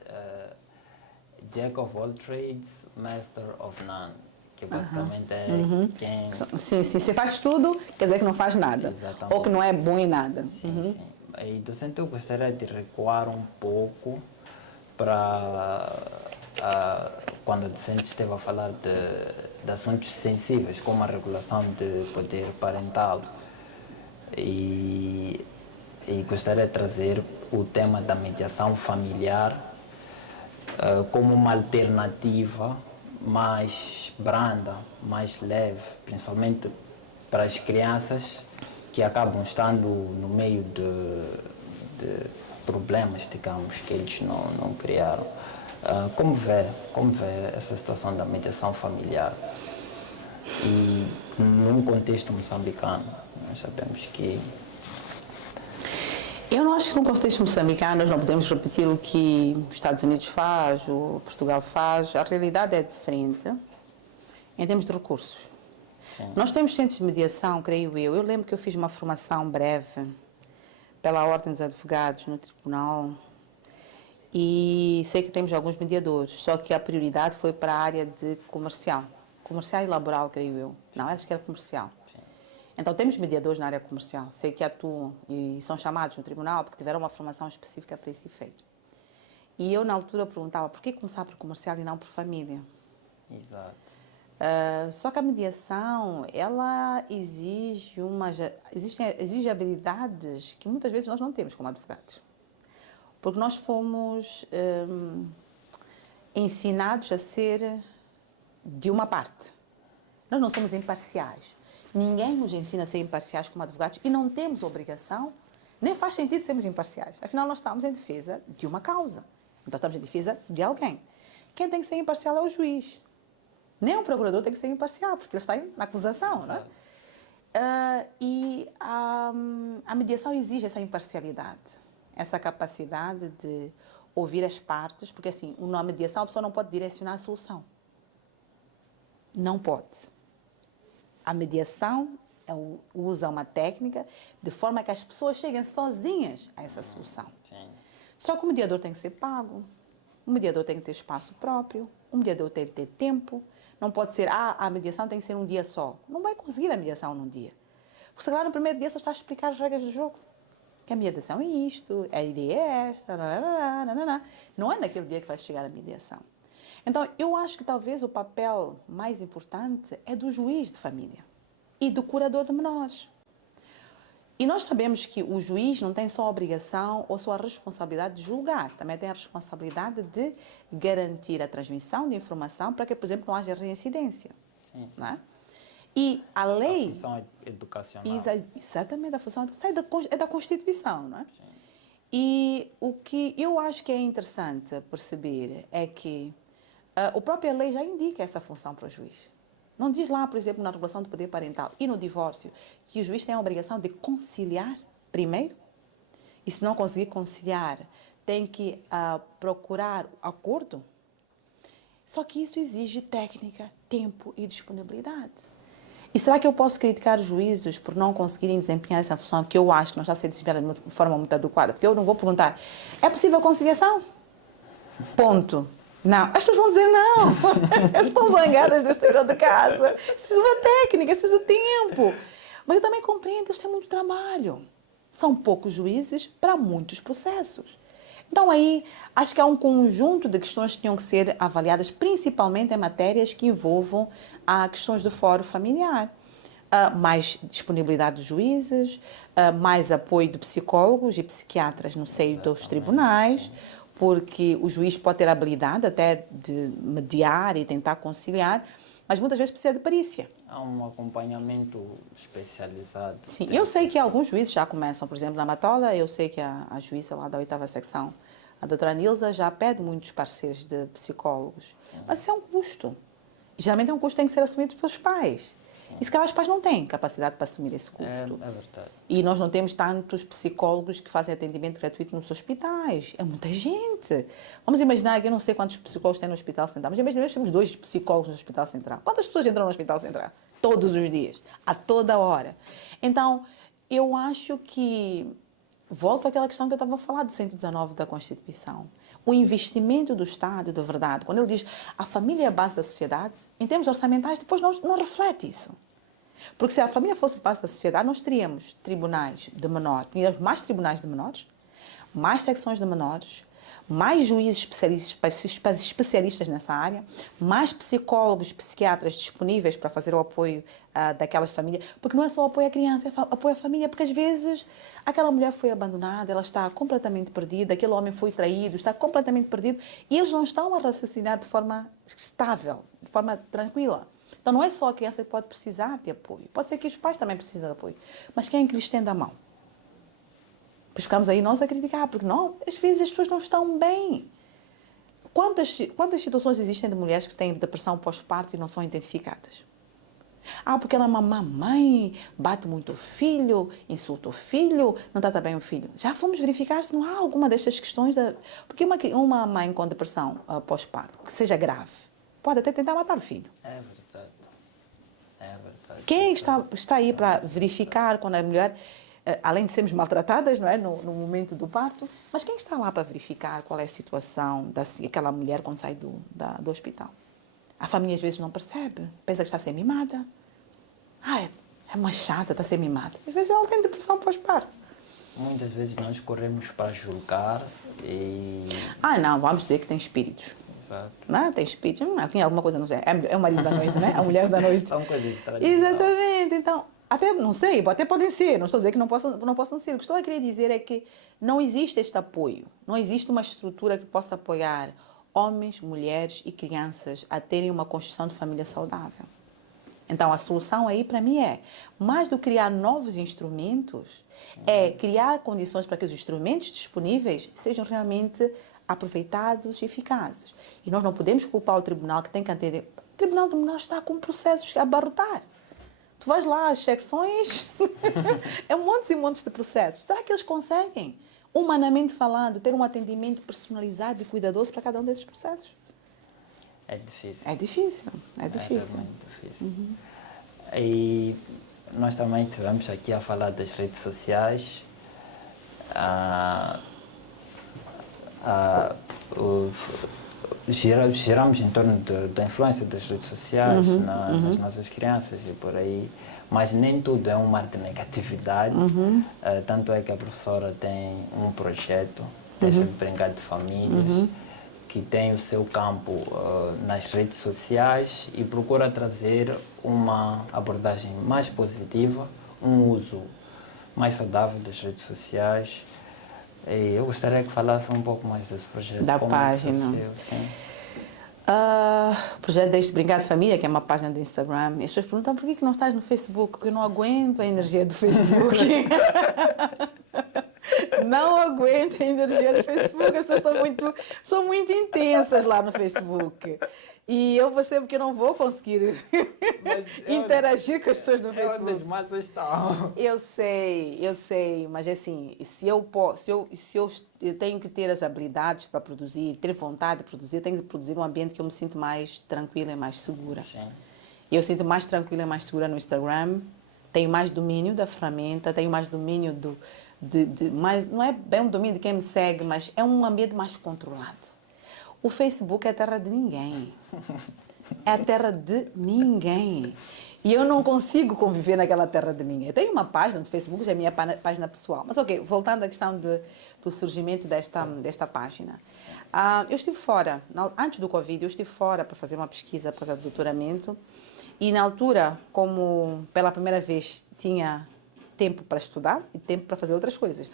Jack of all trades, master of none. Que basicamente é quem... Sim, se faz tudo, quer dizer que não faz nada. Exatamente. Ou que não é bom em nada. Sim. E do centro eu gostaria de recuar um pouco para quando o docente esteve a falar de assuntos sensíveis, como a regulação de poder parental. E gostaria de trazer o tema da mediação familiar como uma alternativa mais branda, mais leve, principalmente para as crianças que acabam estando no meio de problemas, digamos, que eles não criaram. Como vê essa situação da mediação familiar? E num contexto moçambicano, nós sabemos que... Eu não acho que no contexto moçambicano nós não podemos repetir o que os Estados Unidos faz, o Portugal faz. A realidade é diferente em termos de recursos. Sim. Nós temos centros de mediação, creio eu. Eu lembro que eu fiz uma formação breve pela Ordem dos Advogados no tribunal e sei que temos alguns mediadores, só que a prioridade foi para a área de comercial e laboral, creio eu. Não, acho que era comercial. Sim. Então, temos mediadores na área comercial, sei que atuam e são chamados no tribunal porque tiveram uma formação específica para esse efeito. E eu, na altura, perguntava por que começar por comercial e não por família? Exato. Só que a mediação, ela exige habilidades que muitas vezes nós não temos como advogados. Porque nós fomos ensinados a ser de uma parte. Nós não somos imparciais. Ninguém nos ensina a ser imparciais como advogados e não temos obrigação, nem faz sentido sermos imparciais. Afinal, nós estamos em defesa de uma causa. Então, estamos em defesa de alguém. Quem tem que ser imparcial é o juiz. Nem o procurador tem que ser imparcial, porque ele está na acusação, não é? E a mediação exige essa imparcialidade, essa capacidade de ouvir as partes, porque assim, na mediação a pessoa não pode direcionar a solução. Não pode. A mediação usa uma técnica de forma que as pessoas cheguem sozinhas a essa solução. Sim. Só que o mediador tem que ser pago, o mediador tem que ter espaço próprio, o mediador tem que ter tempo. Não pode ser, a mediação tem que ser um dia só. Não vai conseguir a mediação num dia. Porque se calhar no primeiro dia só está a explicar as regras do jogo. Que a mediação é isto, a ideia é esta, não é naquele dia que vai chegar a mediação. Então, eu acho que talvez o papel mais importante é do juiz de família e do curador de menores. E nós sabemos que o juiz não tem só a obrigação ou só a responsabilidade de julgar, também tem a responsabilidade de garantir a transmissão de informação para que, por exemplo, não haja reincidência. Sim. Não é? E a lei... A função educacional. Exatamente, a função educacional é da Constituição, não é? Sim. E o que eu acho que é interessante perceber é que a própria lei já indica essa função para o juiz. Não diz lá, por exemplo, na regulação do poder parental e no divórcio, que o juiz tem a obrigação de conciliar primeiro? E se não conseguir conciliar, tem que procurar acordo? Só que isso exige técnica, tempo e disponibilidade. E será que eu posso criticar os juízes por não conseguirem desempenhar essa função que eu acho que não está sendo desempenhada de forma muito adequada? Porque eu não vou perguntar, é possível conciliação? Ponto. Não, as pessoas vão dizer não. Estão zangadas deste euro de casa. Isso é uma técnica, isso é tempo. Mas eu também compreendo que eles têm muito trabalho. São poucos juízes para muitos processos. Então aí, acho que há um conjunto de questões que tinham que ser avaliadas, principalmente em matérias que envolvam questões do fórum familiar. mais disponibilidade dos juízes, mais apoio de psicólogos e psiquiatras no seio dos tribunais, porque o juiz pode ter a habilidade até de mediar e tentar conciliar, mas muitas vezes precisa de perícia. Há um acompanhamento especializado. Sim, eu sei que alguns juízes já começam, por exemplo, na Matola, eu sei que a juíza lá da 8ª secção, a doutora Nilza, já pede muitos parceiros de psicólogos. Mas isso é um custo. Geralmente é um custo que tem que ser assumido pelos pais. E se calhar os pais não têm capacidade para assumir esse custo. É verdade. E nós não temos tantos psicólogos que fazem atendimento gratuito nos hospitais. É muita gente. Vamos imaginar que eu não sei quantos psicólogos tem no Hospital Central, mas imaginemos que temos 2 psicólogos no Hospital Central. Quantas pessoas entram no Hospital Central? Todos os dias, a toda hora. Então, eu acho que... Volto àquela questão que eu estava a falar do 119 da Constituição. O investimento do Estado, de verdade, quando ele diz a família é a base da sociedade, em termos orçamentais, depois não reflete isso. Porque se a família fosse a base da sociedade, nós teríamos tribunais de menores, teríamos mais tribunais de menores, mais secções de menores, mais juízes especialistas nessa área, mais psicólogos, psiquiatras disponíveis para fazer o apoio daquelas famílias, porque não é só apoio à criança, é apoio à família, porque às vezes aquela mulher foi abandonada, ela está completamente perdida, aquele homem foi traído, está completamente perdido, e eles não estão a raciocinar de forma estável, de forma tranquila. Então não é só a criança que pode precisar de apoio, pode ser que os pais também precisem de apoio, mas quem é que lhes estende a mão? Pois ficamos aí nós a criticar, porque não, às vezes as pessoas não estão bem. Quantas situações existem de mulheres que têm depressão pós-parto e não são identificadas? Porque ela é uma mamãe, bate muito o filho, insulta o filho, não trata bem o filho. Já fomos verificar se não há alguma destas questões. Porque uma mãe com depressão pós-parto, que seja grave, pode até tentar matar o filho. É verdade. É verdade. Quem está aí para verificar quando a mulher... além de sermos maltratadas, não é, no momento do parto, mas quem está lá para verificar qual é a situação daquela mulher quando sai do hospital? A família às vezes não percebe, pensa que está a ser mimada. É uma chata, está a ser mimada. Às vezes ela tem depressão pós-parto. Muitas vezes nós corremos para julgar e... Não, vamos dizer que tem espíritos. Exato. Não, tem espíritos, tem alguma coisa, não sei. É o marido da noite, né? A mulher da noite. São coisas tradicionais. Exatamente, então... Até, não sei, até podem ser, não estou a dizer que não possam ser. O que estou a querer dizer é que não existe este apoio, não existe uma estrutura que possa apoiar homens, mulheres e crianças a terem uma construção de família saudável. Então, a solução aí, para mim, mais do que criar novos instrumentos, é criar condições para que os instrumentos disponíveis sejam realmente aproveitados e eficazes. E nós não podemos culpar o tribunal que tem que atender. O tribunal está com processos a abarrotar. Tu vais lá, as secções, é montes e montes de processos. Será que eles conseguem, humanamente falando, ter um atendimento personalizado e cuidadoso para cada um desses processos? É difícil. É difícil, é difícil. É muito difícil. E nós também estivemos aqui a falar das redes sociais. Giramos em torno da influência das redes sociais nas nossas crianças e por aí, mas nem tudo é um mar de negatividade. Tanto é que a professora tem um projeto, Deixa de Brincar de Famílias, que tem o seu campo nas redes sociais e procura trazer uma abordagem mais positiva, um uso mais saudável das redes sociais. E eu gostaria que falasse um pouco mais desse projeto. Da página. O projeto Deixa de Brincar de Família, que é uma página do Instagram. E as pessoas perguntam por que não estás no Facebook? Porque eu não aguento a energia do Facebook. Não aguento a energia do Facebook. As pessoas são muito intensas lá no Facebook. E eu percebo que eu não vou conseguir interagir com as pessoas no Facebook. Onde as massas estão. Eu sei, mas assim, se eu tenho que ter as habilidades para produzir, ter vontade de produzir, eu tenho que produzir um ambiente que eu me sinto mais tranquila e mais segura. Sim. Eu sinto mais tranquila e mais segura no Instagram, tenho mais domínio da ferramenta, tenho mais domínio mais, não é bem um domínio de quem me segue, mas é um ambiente mais controlado. O Facebook é a terra de ninguém. É a terra de ninguém. E eu não consigo conviver naquela terra de ninguém. Eu tenho uma página do Facebook, já é a minha página pessoal. Mas ok, voltando à questão do surgimento desta página. Eu estive fora, antes do Covid, eu estive fora para fazer uma pesquisa, para fazer doutoramento. E na altura, como pela primeira vez tinha tempo para estudar e tempo para fazer outras coisas,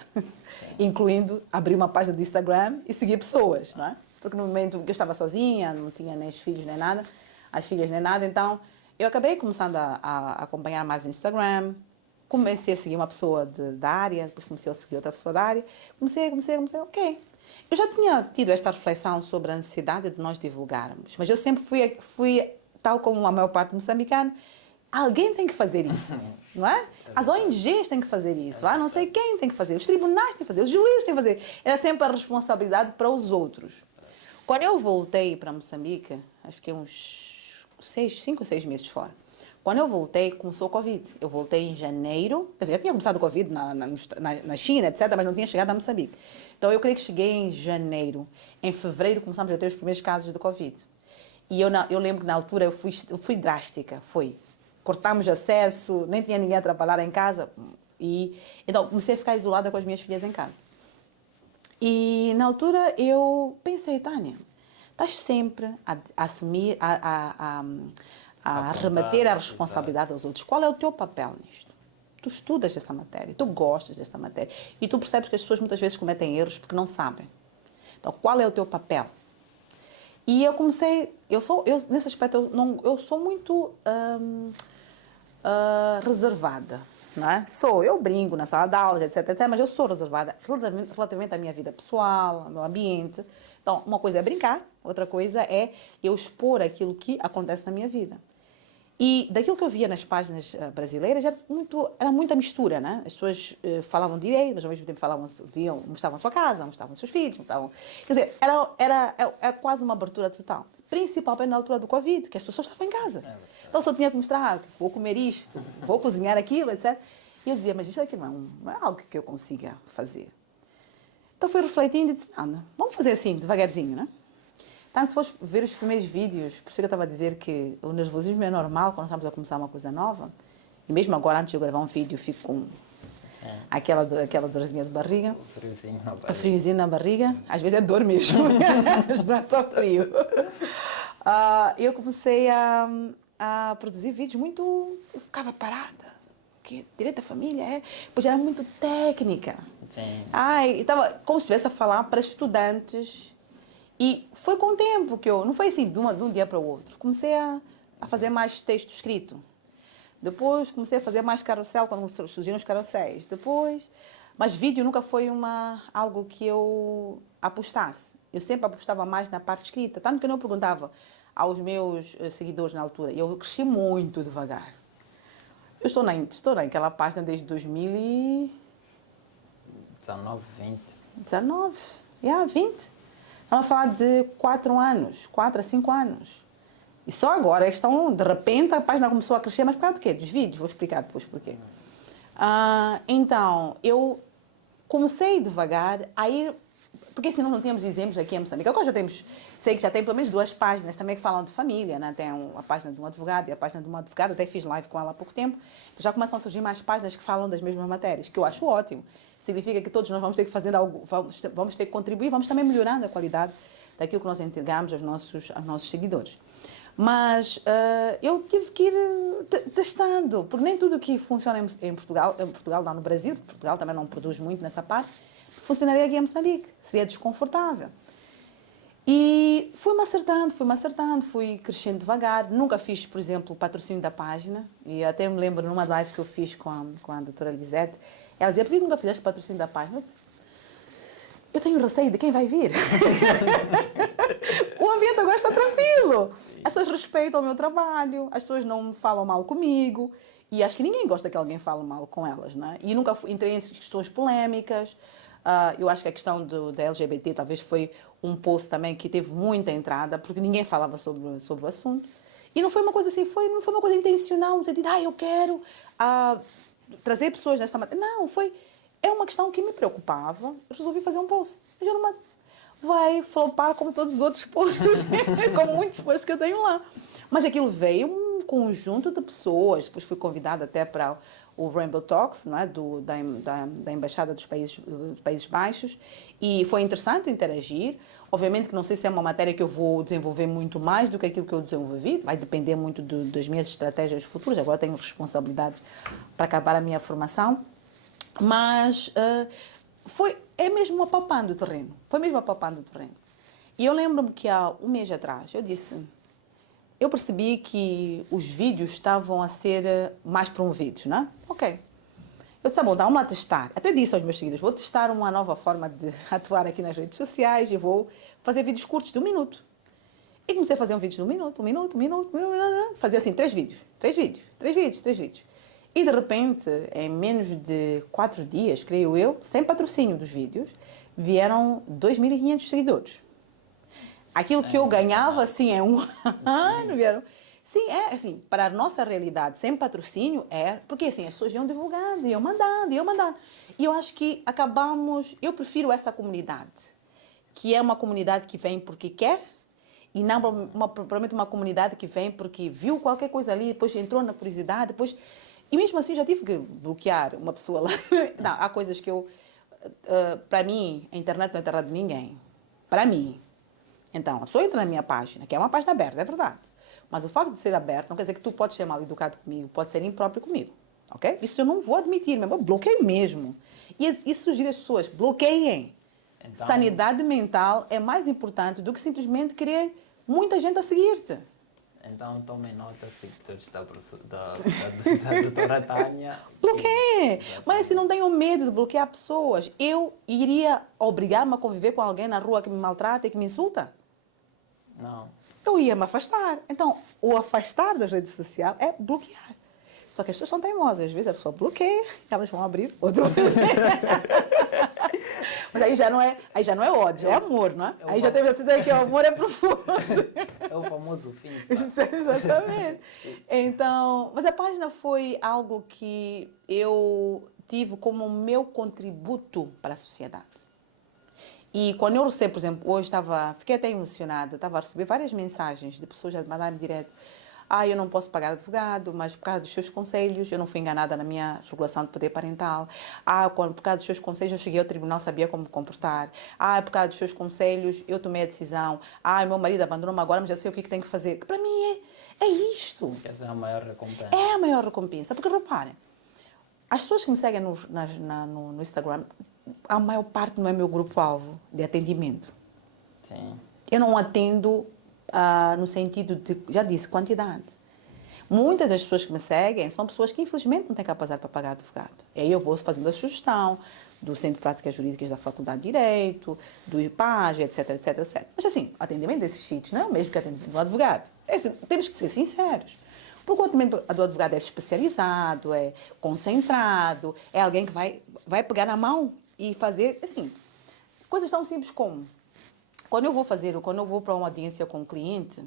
incluindo abrir uma página do Instagram e seguir pessoas, não é? Porque no momento que eu estava sozinha, não tinha nem os filhos nem nada, as filhas nem nada, então eu acabei começando a acompanhar mais o Instagram, comecei a seguir uma pessoa da área, depois comecei a seguir outra pessoa da área, comecei, ok. Eu já tinha tido esta reflexão sobre a necessidade de nós divulgarmos, mas eu sempre fui tal como a maior parte do moçambicano, alguém tem que fazer isso, não é? As ONGs têm que fazer isso, não sei quem tem que fazer, os tribunais têm que fazer, os juízes têm que fazer. Era sempre a responsabilidade para os outros. Quando eu voltei para Moçambique, acho que fiquei uns 5 ou 6 meses fora. Quando eu voltei, começou o Covid. Eu voltei em janeiro, quer dizer, já tinha começado o Covid na China, etc., mas não tinha chegado a Moçambique. Então, eu creio que cheguei em janeiro. Em fevereiro, começamos a ter os primeiros casos de Covid. E eu lembro que, na altura, eu fui drástica. Cortamos acesso, nem tinha ninguém a trabalhar em casa. Então, comecei a ficar isolada com as minhas filhas em casa. E, na altura, eu pensei, Tânia, estás sempre a assumir, a remeter a responsabilidade aos outros. Qual é o teu papel nisto? Tu estudas essa matéria, tu gostas dessa matéria e tu percebes que as pessoas muitas vezes cometem erros porque não sabem. Então, qual é o teu papel? E eu comecei, nesse aspecto, eu sou muito reservada, não é? Eu brinco na sala de aulas, etc, mas eu sou reservada relativamente à minha vida pessoal, ao meu ambiente. Então, uma coisa é brincar, outra coisa é eu expor aquilo que acontece na minha vida. E daquilo que eu via nas páginas brasileiras era muita mistura, né? As pessoas falavam direito, mas ao mesmo tempo mostravam a sua casa, mostravam os seus filhos, quer dizer, era quase uma abertura total. Principalmente na altura do Covid, que as pessoas estavam em casa. Então só tinha que mostrar, vou comer isto, vou cozinhar aquilo, etc. E eu dizia, mas isto aqui não é algo que eu consiga fazer. Então fui refletindo e disse, não, vamos fazer assim, devagarzinho, né? Então, se fores ver os primeiros vídeos, por isso que eu estava a dizer que o nervosismo é normal quando estamos a começar uma coisa nova. E mesmo agora, antes de eu gravar um vídeo, eu fico com aquela dorzinha de barriga. O friozinho na barriga. O friozinho na barriga. Às vezes é dor mesmo, não é só frio. Eu comecei a produzir vídeos eu ficava parada. Porque direito da família pois era muito técnica. Sim. Estava como se estivesse a falar para estudantes. E foi com o tempo que não foi assim de um dia para o outro. Comecei a fazer mais texto escrito. Depois comecei a fazer mais carrossel, quando surgiram os carrosséis. Mas vídeo nunca foi algo que eu apostasse. Eu sempre apostava mais na parte escrita. Tanto que eu não perguntava aos meus seguidores na altura. Eu cresci muito devagar. Eu estou naquela página desde 2019, 20. 20. Estamos a falar de 4 a 5 anos. E só agora é que de repente, a página começou a crescer, mas por causa do quê? Dos vídeos, vou explicar depois porquê. Então, eu comecei devagar a ir, porque senão não tínhamos exemplos aqui em Moçambique. Agora sei que já tem pelo menos 2 páginas também que falam de família, né? Tem a página de um advogado e a página de uma advogada, até fiz live com ela há pouco tempo. Então já começam a surgir mais páginas que falam das mesmas matérias, que eu acho ótimo. Significa que todos nós vamos ter que fazer algo, vamos ter que contribuir, vamos também melhorando a qualidade daquilo que nós entregamos aos nossos seguidores. Mas eu tive que ir testando, porque nem tudo que funciona em Portugal não no Brasil, Portugal também não produz muito nessa parte, funcionaria aqui em Moçambique, seria desconfortável. E fui-me acertando, fui crescendo devagar. Nunca fiz, por exemplo, o patrocínio da página, e até me lembro numa live que eu fiz com a doutora Lisete, ela dizia, por que nunca fizeste patrocínio da página? Eu disse, eu tenho receio de quem vai vir. O ambiente agora está tranquilo. As pessoas respeitam o meu trabalho, as pessoas não falam mal comigo, e acho que ninguém gosta que alguém fale mal com elas, não é? E nunca entrei em questões polémicas. Eu acho que a questão da LGBT talvez foi um post também que teve muita entrada, porque ninguém falava sobre o assunto. E não foi uma coisa assim, não foi uma coisa intencional, no sentido, eu quero trazer pessoas nesta matéria. Não, é uma questão que me preocupava. Eu resolvi fazer um post. Vai flopar como todos os outros posts, como muitos posts que eu tenho lá. Mas aquilo veio um conjunto de pessoas. Depois fui convidada até para o Rainbow Talks, não é? da Embaixada dos Países Baixos, e foi interessante interagir. Obviamente que não sei se é uma matéria que eu vou desenvolver muito mais do que aquilo que eu desenvolvi, vai depender muito das minhas estratégias futuras, agora tenho responsabilidades para acabar a minha formação, mas é mesmo apalpando o terreno, foi mesmo apalpando o terreno. E eu lembro-me que há um mês atrás eu percebi que os vídeos estavam a ser mais promovidos, não é? Ok. Eu disse, bom, vamos lá testar. Até disse aos meus seguidores, vou testar uma nova forma de atuar aqui nas redes sociais e vou fazer vídeos curtos de 1 minuto. E comecei a fazer um vídeo de 1 minuto, 1 minuto, 1 minuto, fazia assim, 3 vídeos. E de repente, em menos de 4 dias, creio eu, sem patrocínio dos vídeos, vieram 2.500 seguidores. Aquilo que eu ganhava, assim, em um ano, vieram... Sim, é assim, para a nossa realidade, sem patrocínio, porque assim, as pessoas iam divulgando, iam mandando. E eu acho que eu prefiro essa comunidade, que é uma comunidade que vem porque quer, e não provavelmente uma comunidade que vem porque viu qualquer coisa ali, depois entrou na curiosidade, e mesmo assim já tive que bloquear uma pessoa lá. Não, há coisas que para mim, a internet não é terra de ninguém. Para mim. Então, a pessoa entra na minha página, que é uma página aberta, é verdade. Mas o facto de ser aberto não quer dizer que tu podes ser mal educado comigo, pode ser impróprio comigo, ok? Isso eu não vou admitir, mesmo, eu bloqueio mesmo. E sugiro às pessoas, bloqueiem. Então, sanidade mental é mais importante do que simplesmente querer muita gente a seguir-te. Então tomem nota, seguidores da doutora Tânia. Bloqueie! Mas assim, não tenho medo de bloquear pessoas. Eu iria obrigar-me a conviver com alguém na rua que me maltrata e que me insulta? Não. Eu ia me afastar. Então, o afastar das redes sociais é bloquear. Só que as pessoas são teimosas. Às vezes a pessoa bloqueia, elas vão abrir outro. Mas aí já não é ódio, é amor, não é? Aí já teve essa ideia que o amor é profundo. É o famoso fim. Exatamente. Então, mas a página foi algo que eu tive como meu contributo para a sociedade. E quando eu recebo, por exemplo, hoje fiquei até emocionada, estava a receber várias mensagens de pessoas a mandarem direto: eu não posso pagar advogado, mas por causa dos seus conselhos, eu não fui enganada na minha regulação de poder parental. Por causa dos seus conselhos, eu cheguei ao tribunal, sabia como me comportar. Por causa dos seus conselhos, eu tomei a decisão. Meu marido abandonou-me agora, mas já sei o que tem que fazer. Para mim é isto. Essa é a maior recompensa. É a maior recompensa, porque reparem, as pessoas que me seguem no Instagram, a maior parte não é meu grupo-alvo de atendimento. Sim. Eu não atendo no sentido de, já disse, quantidade. Muitas das pessoas que me seguem são pessoas que infelizmente não têm capacidade para pagar advogado. E aí eu vou fazendo a sugestão do Centro de Práticas Jurídicas da Faculdade de Direito, do IPAGE, etc, etc, etc. Mas assim, o atendimento desses sítios não é o mesmo que o atendimento do advogado. Temos que ser sinceros. Porque o atendimento do advogado é especializado, é concentrado, é alguém que vai pegar na mão e fazer, assim, coisas tão simples como, quando eu vou para uma audiência com um cliente,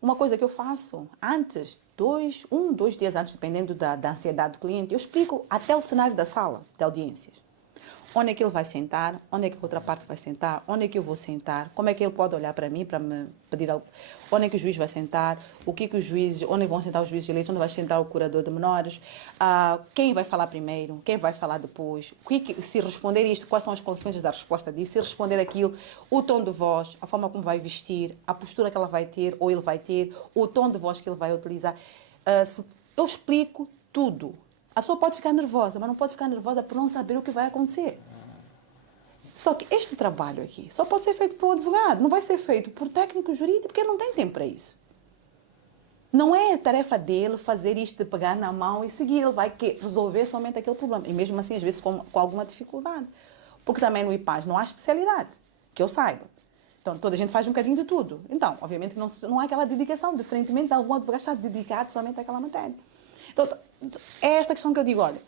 uma coisa que eu faço antes, 2 dias antes, dependendo da ansiedade do cliente, eu explico até o cenário da sala de audiências. Onde é que ele vai sentar, onde é que a outra parte vai sentar, onde é que eu vou sentar, como é que ele pode olhar para mim para me pedir algo, onde é que o juiz vai sentar, onde vão sentar os juízes de leite, onde vai sentar o curador de menores, quem vai falar primeiro, quem vai falar depois, se responder isto, quais são as consequências da resposta disso, se responder aquilo, o tom de voz, a forma como vai vestir, a postura que ela vai ter ou ele vai ter, o tom de voz que ele vai utilizar. Eu explico tudo. A pessoa pode ficar nervosa, mas não pode ficar nervosa por não saber o que vai acontecer. Só que este trabalho aqui só pode ser feito por um advogado, não vai ser feito por técnico jurídico, porque ele não tem tempo para isso. Não é a tarefa dele fazer isto de pegar na mão e seguir, ele vai resolver somente aquele problema. E mesmo assim, às vezes, com alguma dificuldade. Porque também no IPAS não há especialidade, que eu saiba. Então, toda a gente faz um bocadinho de tudo. Então, obviamente, não há aquela dedicação, diferentemente de algum advogado estar dedicado somente àquela matéria. Então, é esta questão que eu digo, olha,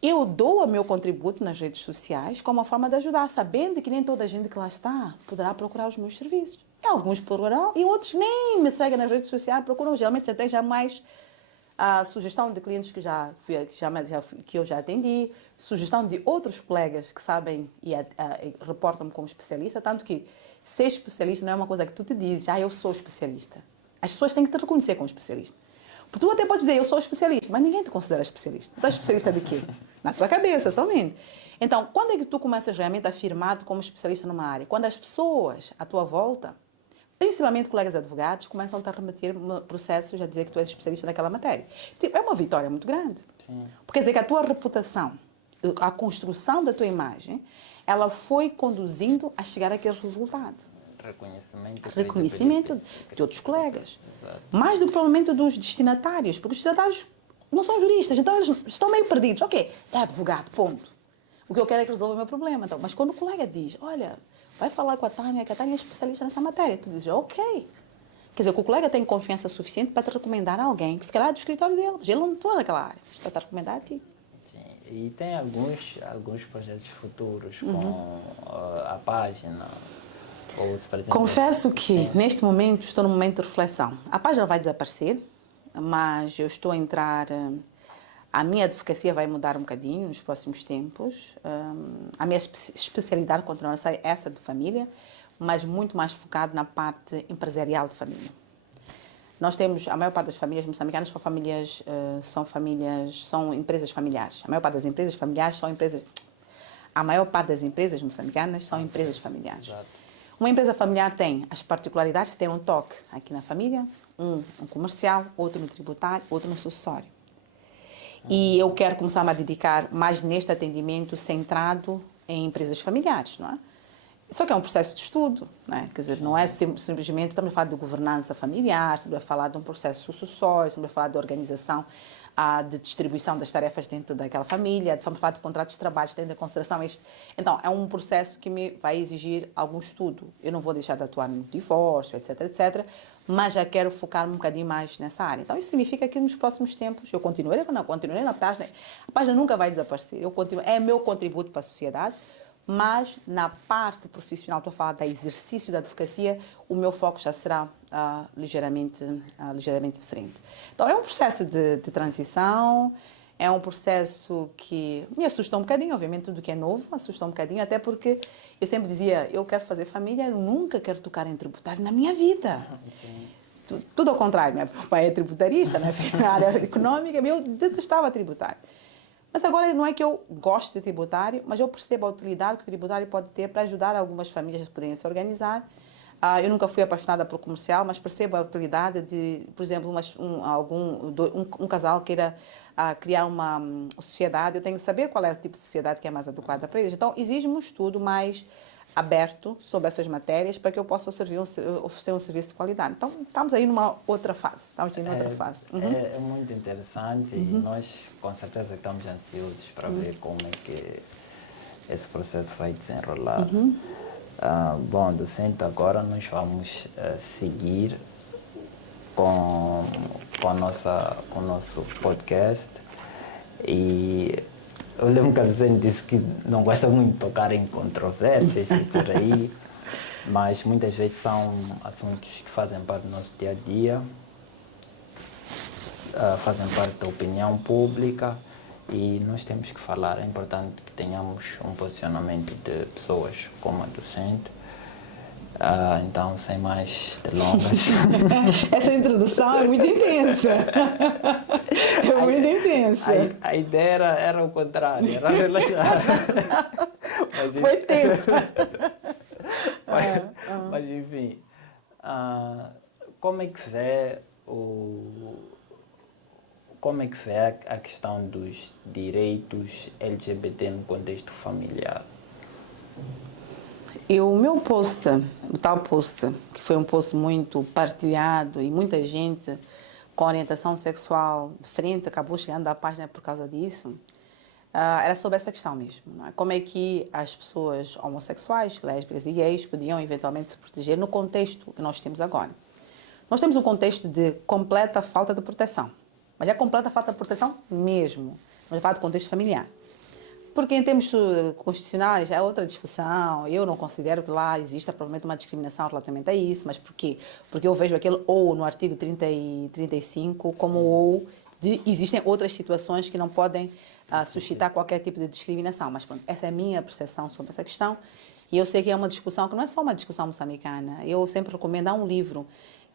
eu dou o meu contributo nas redes sociais como uma forma de ajudar, sabendo que nem toda a gente que lá está poderá procurar os meus serviços. E alguns procurarão e outros nem me seguem nas redes sociais, procuram geralmente até já mais a sugestão de clientes que eu já atendi, sugestão de outros colegas que sabem e reportam-me como especialista, tanto que ser especialista não é uma coisa que tu te dizes, eu sou especialista. As pessoas têm que te reconhecer como especialista. Porque tu até podes dizer, eu sou especialista, mas ninguém te considera especialista. Tu és especialista de quê? Na tua cabeça, somente. Então, quando é que tu começas realmente a afirmar-te como especialista numa área? Quando as pessoas à tua volta, principalmente colegas advogados, começam a remeter processos a dizer que tu és especialista naquela matéria. Tipo, é uma vitória muito grande. Sim. Porque quer dizer que a tua reputação, a construção da tua imagem, ela foi conduzindo a chegar àquele resultado. Reconhecimento de outros colegas. Exato. Mais do que provavelmente dos destinatários, porque os destinatários não são juristas, então eles estão meio perdidos. Ok, é advogado, ponto. O que eu quero é que resolva o meu problema. Então, mas quando o colega diz, olha, vai falar com a Tânia, que a Tânia é especialista nessa matéria, tu dizes, ok. Quer dizer, que o colega tem confiança suficiente para te recomendar a alguém, que se calhar é do escritório dele, mas ele não está naquela área, está a te recomendar a ti. Sim. E tem alguns projetos futuros com a página. Ou se pretende... Confesso que, Sim. neste momento, estou num momento de reflexão. A página vai desaparecer, mas eu estou a entrar... A minha advocacia vai mudar um bocadinho nos próximos tempos. A minha especialidade continua a ser essa de família, mas muito mais focado na parte empresarial de família. Nós temos, a maior parte das famílias moçambicanas são empresas familiares. A maior parte das empresas familiares são empresas... A maior parte das empresas moçambicanas são empresas familiares. Exato. Uma empresa familiar tem as particularidades de ter um toque aqui na família, um comercial, outro no tributário, outro no sucessório. E eu quero começar a me dedicar mais neste atendimento centrado em empresas familiares, não é? Só que é um processo de estudo, não é? Quer dizer, não é simplesmente, estamos a falar de governança familiar, estamos a falar de um processo sucessório, estamos a falar de organização, de distribuição das tarefas dentro daquela família, estamos a falar de contratos de trabalho, tendo em consideração este. Então, é um processo que me vai exigir algum estudo. Eu não vou deixar de atuar no divórcio, etc, etc, mas já quero focar um bocadinho mais nessa área. Então, isso significa que nos próximos tempos eu continuarei na página, a página nunca vai desaparecer, é meu contributo para a sociedade, mas na parte profissional, estou a falar do exercício da advocacia, o meu foco já será ligeiramente diferente. Então, é um processo de transição, é um processo que me assusta um bocadinho, obviamente tudo que é novo assusta um bocadinho, até porque eu sempre dizia, eu quero fazer família, eu nunca quero tocar em tributário na minha vida. Sim. Tudo ao contrário, né? Meu pai é tributarista, né? Na área econômica, eu detestava tributário. Mas agora não é que eu gosto de tributário, mas eu percebo a utilidade que o tributário pode ter para ajudar algumas famílias a poderem se organizar. Eu nunca fui apaixonada por comercial, mas percebo a utilidade de, por exemplo, um casal queira criar uma sociedade. Eu tenho que saber qual é o tipo de sociedade que é mais adequada para eles. Então, exige um estudo mais aberto sobre essas matérias para que eu possa oferecer um serviço de qualidade. Então, estamos aí numa outra fase. É muito interessante e nós, com certeza, estamos ansiosos para ver como é que esse processo vai desenrolar. Bom, docente, agora nós vamos seguir com o nosso podcast e eu lembro que a docente disse que não gosta muito de tocar em controvérsias e por aí, mas muitas vezes são assuntos que fazem parte do nosso dia a dia, fazem parte da opinião pública e nós temos que falar. É importante que tenhamos um posicionamento de pessoas como a docente. Então, sem mais delongas. Essa introdução é muito intensa. A ideia era o contrário, era relaxar. Foi tensa. Mas enfim, como é que vê a questão dos direitos LGBT no contexto familiar? O meu post, o tal post, que foi um post muito partilhado e muita gente com orientação sexual diferente acabou chegando à página por causa disso, era sobre essa questão mesmo. Não é? Como é que as pessoas homossexuais, lésbicas e gays podiam eventualmente se proteger no contexto que nós temos agora. Nós temos um contexto de completa falta de proteção, mas é completa falta de proteção mesmo. Nós falamos de contexto familiar. Porque em termos constitucionais é outra discussão, eu não considero que lá exista provavelmente uma discriminação relativamente a isso, mas por quê? Porque eu vejo aquele ou no artigo 30 e 35 como ou de existem outras situações que não podem suscitar qualquer tipo de discriminação, mas pronto, essa é a minha percepção sobre essa questão e eu sei que é uma discussão que não é só uma discussão moçambicana, eu sempre recomendo, há um livro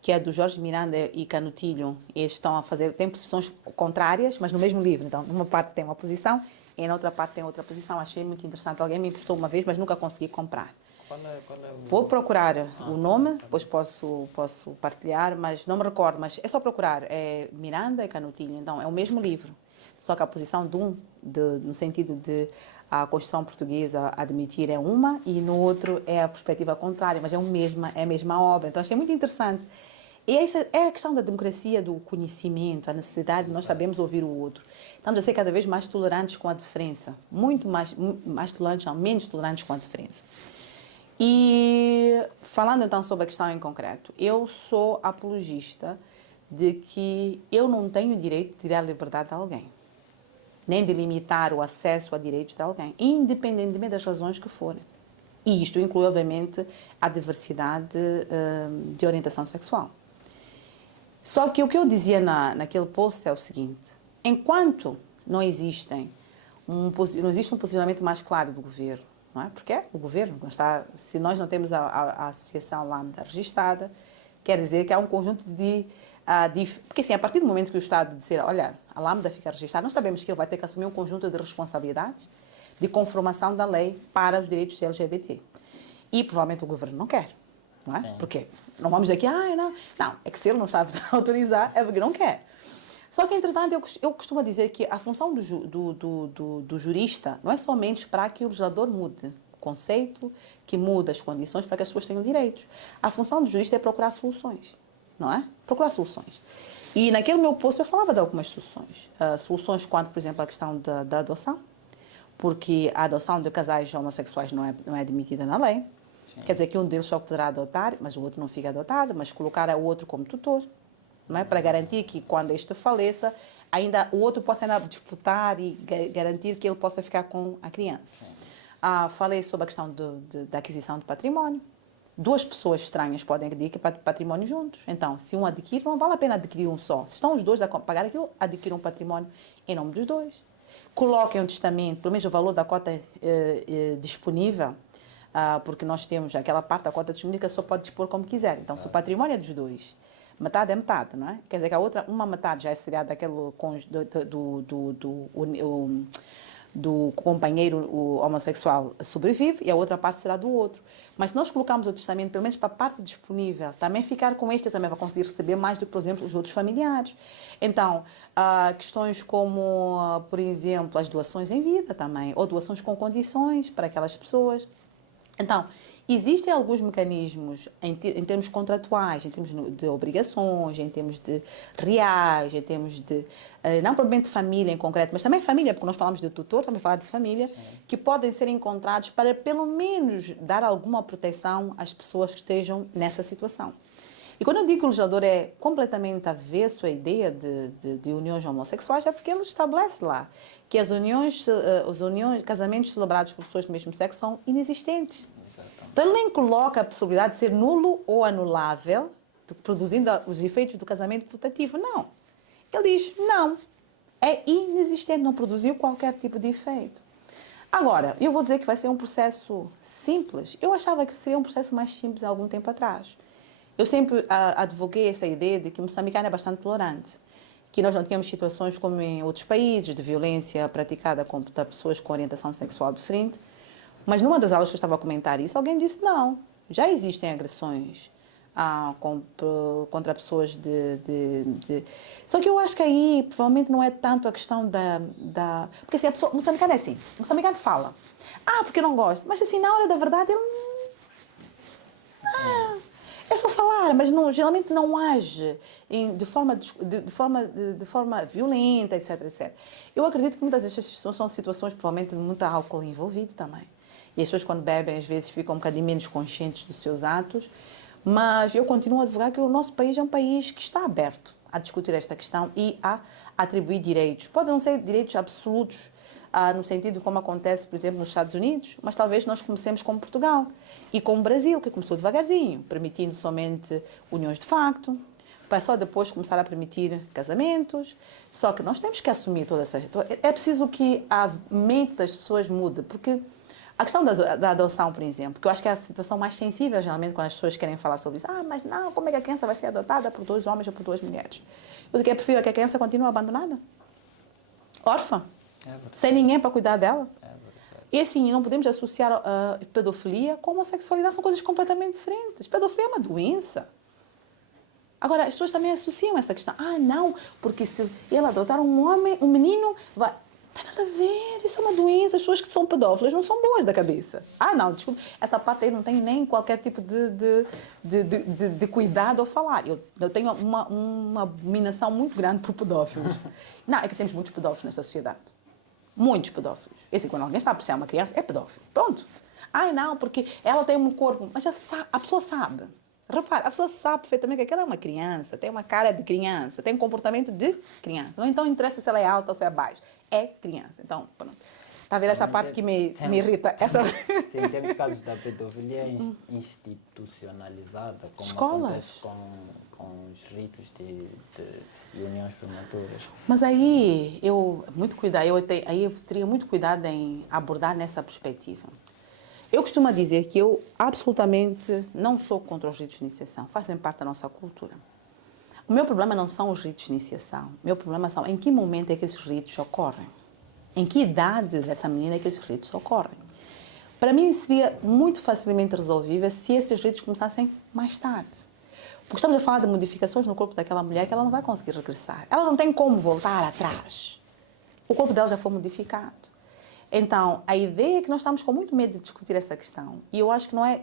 que é do Jorge Miranda e Canutilho. Eles estão a fazer, tem posições contrárias, mas no mesmo livro. Então, numa parte tem uma posição e na outra parte tem outra posição. Achei muito interessante. Alguém me emprestou uma vez, mas nunca consegui comprar. Qual é o... Vou procurar o nome, depois posso partilhar, mas não me recordo. Mas é só procurar. É Miranda e Canutilho. Então, é o mesmo livro. Só que a posição de um, no sentido de a Constituição Portuguesa admitir é uma e no outro é a perspectiva contrária, mas é a mesma obra. Então achei muito interessante. E essa é a questão da democracia, do conhecimento, a necessidade de nós sabermos ouvir o outro. Estamos a ser cada vez mais tolerantes com a diferença. Muito mais tolerantes, não, menos tolerantes com a diferença. E falando então sobre a questão em concreto, eu sou apologista de que eu não tenho direito de tirar a liberdade de alguém, nem de limitar o acesso a direitos de alguém, independentemente das razões que forem. E isto inclui, obviamente, a diversidade de orientação sexual. Só que o que eu dizia naquele post é o seguinte: enquanto não existe um posicionamento mais claro do governo, não é? Porque o governo não está, se nós não temos a associação Lambda registada, quer dizer que há um conjunto porque assim, a partir do momento que o Estado disser, olha, a Lambda fica registrada, nós sabemos que ele vai ter que assumir um conjunto de responsabilidades de conformação da lei para os direitos LGBT. E provavelmente o governo não quer, não é? Sim. Porque não vamos dizer que, não, é que se ele não sabe autorizar, é porque não quer. Só que, entretanto, eu costumo dizer que a função do jurista não é somente esperar que o legislador mude o conceito, que mude as condições para que as pessoas tenham direitos. A função do jurista é procurar soluções. Não é? Procurar soluções. E naquele meu post eu falava de algumas soluções. Soluções quanto, por exemplo, a questão da adoção, porque a adoção de casais homossexuais não é admitida na lei. Sim. Quer dizer que um deles só poderá adotar, mas o outro não fica adotado, mas colocar o outro como tutor, não é? Para garantir que quando este faleça, ainda o outro possa ainda disputar e garantir que ele possa ficar com a criança. Falei sobre a questão da aquisição de património. Duas pessoas estranhas podem adquirir património juntos. Então, se um adquire, não vale a pena adquirir um só. Se estão os dois a pagar aquilo, adquiram um património em nome dos dois. Coloquem um testamento, pelo menos o valor da cota disponível, porque nós temos aquela parte da cota disponível que a pessoa pode dispor como quiser. Então, se o património é dos dois, metade é metade, não é? Quer dizer que a outra, uma metade já seria daquele do companheiro homossexual sobrevive e a outra parte será do outro. Mas se nós colocarmos o testamento, pelo menos para a parte disponível, também ficar com este também vai conseguir receber mais do que, por exemplo, os outros familiares. Então, questões como, por exemplo, as doações em vida também, ou doações com condições para aquelas pessoas. Então, existem alguns mecanismos em termos contratuais, em termos de obrigações, em termos de reais, em termos de, não propriamente família em concreto, mas também família, porque nós falamos de tutor, também falar de família, sim, que podem ser encontrados para pelo menos dar alguma proteção às pessoas que estejam nessa situação. E quando eu digo que o legislador é completamente avesso à ideia de uniões homossexuais, é porque ele estabelece lá que as uniões, casamentos celebrados por pessoas do mesmo sexo são inexistentes. Exatamente. Então ele nem coloca a possibilidade de ser nulo ou anulável, produzindo os efeitos do casamento putativo. Não. Ele diz, não, é inexistente, não produziu qualquer tipo de efeito. Agora, eu vou dizer que vai ser um processo simples. Eu achava que seria um processo mais simples há algum tempo atrás. Eu sempre advoguei essa ideia de que Moçambique é bastante tolerante, que nós não tínhamos situações como em outros países de violência praticada contra pessoas com orientação sexual diferente. Mas numa das aulas que eu estava a comentar isso, alguém disse, não, já existem agressões contra pessoas Só que eu acho que aí provavelmente não é tanto a questão Porque assim, o moçambicano é assim, o moçambicano fala, porque eu não gosto, mas assim, na hora da verdade ele é só falar, mas geralmente não age de forma violenta, etc, etc. Eu acredito que muitas dessas são situações provavelmente de muito álcool envolvido também. E as pessoas quando bebem às vezes ficam um bocadinho menos conscientes dos seus atos, mas eu continuo a advogar que o nosso país é um país que está aberto a discutir esta questão e a atribuir direitos. Podem não ser direitos absolutos, no sentido como acontece, por exemplo, nos Estados Unidos, mas talvez nós comecemos como Portugal e como o Brasil, que começou devagarzinho, permitindo somente uniões de facto, para só depois começar a permitir casamentos. Só que nós temos que assumir toda essa... É preciso que a mente das pessoas mude, porque A questão da adoção, por exemplo, que eu acho que é a situação mais sensível, geralmente, quando as pessoas querem falar sobre isso. Mas não, como é que a criança vai ser adotada por 2 homens ou por 2 mulheres? Eu digo que é preferível que a criança continue abandonada, órfã, sem ninguém para cuidar dela. E assim, não podemos associar a pedofilia com homossexualidade, são coisas completamente diferentes. Pedofilia é uma doença. Agora, as pessoas também associam essa questão. Não, porque se ele adotar um homem, um menino, vai... Não tem nada a ver, isso é uma doença. As pessoas que são pedófilas não são boas da cabeça. Não, desculpa, essa parte aí não tem nem qualquer tipo de cuidado ao falar. Eu tenho uma abominação muito grande por pedófilos. Não, é que temos muitos pedófilos nesta sociedade. Muitos pedófilos. E assim, quando alguém está a apreciar uma criança, é pedófilo. Pronto. Não, porque ela tem um corpo... Mas já sabe, a pessoa sabe. Repara, a pessoa sabe perfeitamente que aquela é uma criança, tem uma cara de criança, tem um comportamento de criança. Não então interessa se ela é alta ou se é baixa. É criança. Então, pronto. Está a ver essa parte que me irrita? Sim, temos casos da pedofilia institucionalizada, como escolas. Acontece com os ritos de uniões prematuras. Mas aí, eu teria muito cuidado em abordar nessa perspectiva. Eu costumo dizer que eu absolutamente não sou contra os ritos de iniciação, fazem parte da nossa cultura. O meu problema não são os ritos de iniciação, o meu problema são em que momento é que esses ritos ocorrem. Em que idade dessa menina é que esses ritos ocorrem. Para mim seria muito facilmente resolvível se esses ritos começassem mais tarde. Porque estamos a falar de modificações no corpo daquela mulher que ela não vai conseguir regressar. Ela não tem como voltar atrás. O corpo dela já foi modificado. Então, a ideia é que nós estamos com muito medo de discutir essa questão. E eu acho que não é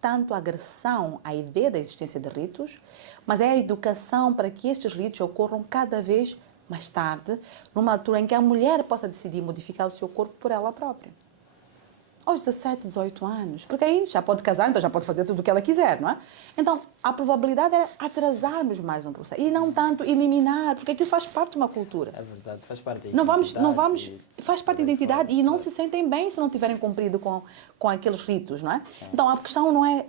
tanto agressão à ideia da existência de ritos, mas é a educação para que estes ritos ocorram cada vez mais tarde, numa altura em que a mulher possa decidir modificar o seu corpo por ela própria. Aos 17, 18 anos, porque aí já pode casar, então já pode fazer tudo o que ela quiser, não é? Então, a probabilidade era atrasarmos mais um processo e não tanto eliminar, porque aquilo faz parte de uma cultura. É verdade, faz parte da identidade. Faz parte da identidade e não se sentem bem se não tiverem cumprido com aqueles ritos, não é? Sim. Então, a questão não é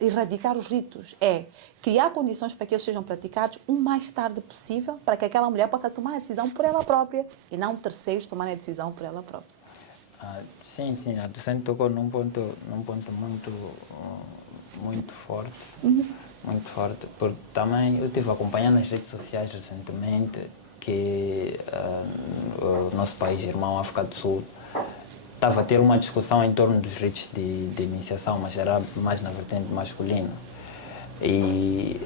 erradicar os ritos, é criar condições para que eles sejam praticados o mais tarde possível, para que aquela mulher possa tomar a decisão por ela própria e não terceiros tomarem a decisão por ela própria. Sim, a docente tocou num ponto muito forte, muito forte, porque também eu estive acompanhando nas redes sociais recentemente que o nosso país irmão, África do Sul, estava a ter uma discussão em torno dos ritos de iniciação, mas era mais na vertente masculina. E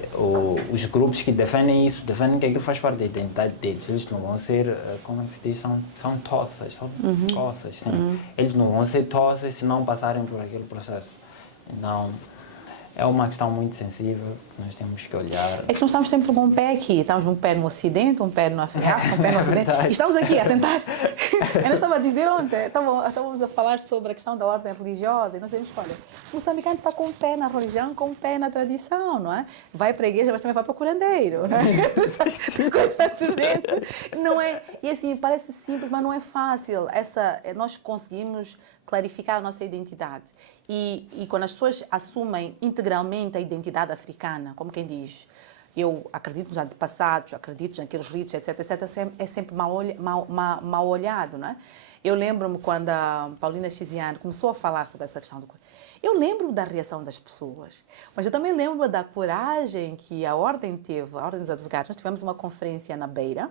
os grupos que defendem isso, defendem que aquilo faz parte da identidade deles. Eles não vão ser, como é que se diz, são tossas, são coças, sim. Eles não vão ser tossas se não passarem por aquele processo. Então, é uma questão muito sensível que nós temos que olhar. É que nós estamos sempre com um pé aqui, estamos um pé no Ocidente, um pé no África, um pé no Ocidente, e estamos aqui a tentar... Eu estava a dizer ontem, estávamos a falar sobre a questão da ordem religiosa, e nós dizemos, olha, o moçambicano está com um pé na religião, com um pé na tradição, não é? Vai para a igreja, mas também vai para o curandeiro, não é? Constantemente, não é? E assim, parece simples, mas não é fácil. Nós conseguimos clarificar a nossa identidade. E quando as pessoas assumem integralmente a identidade africana, como quem diz, eu acredito nos antepassados, acredito naqueles ritos, etc, é sempre mal olhado, não é? Eu lembro-me quando a Paulina Chiziane começou a falar sobre essa questão do corpo. Eu lembro da reação das pessoas, mas eu também lembro da coragem que a Ordem teve, a Ordem dos Advogados. Nós tivemos uma conferência na Beira,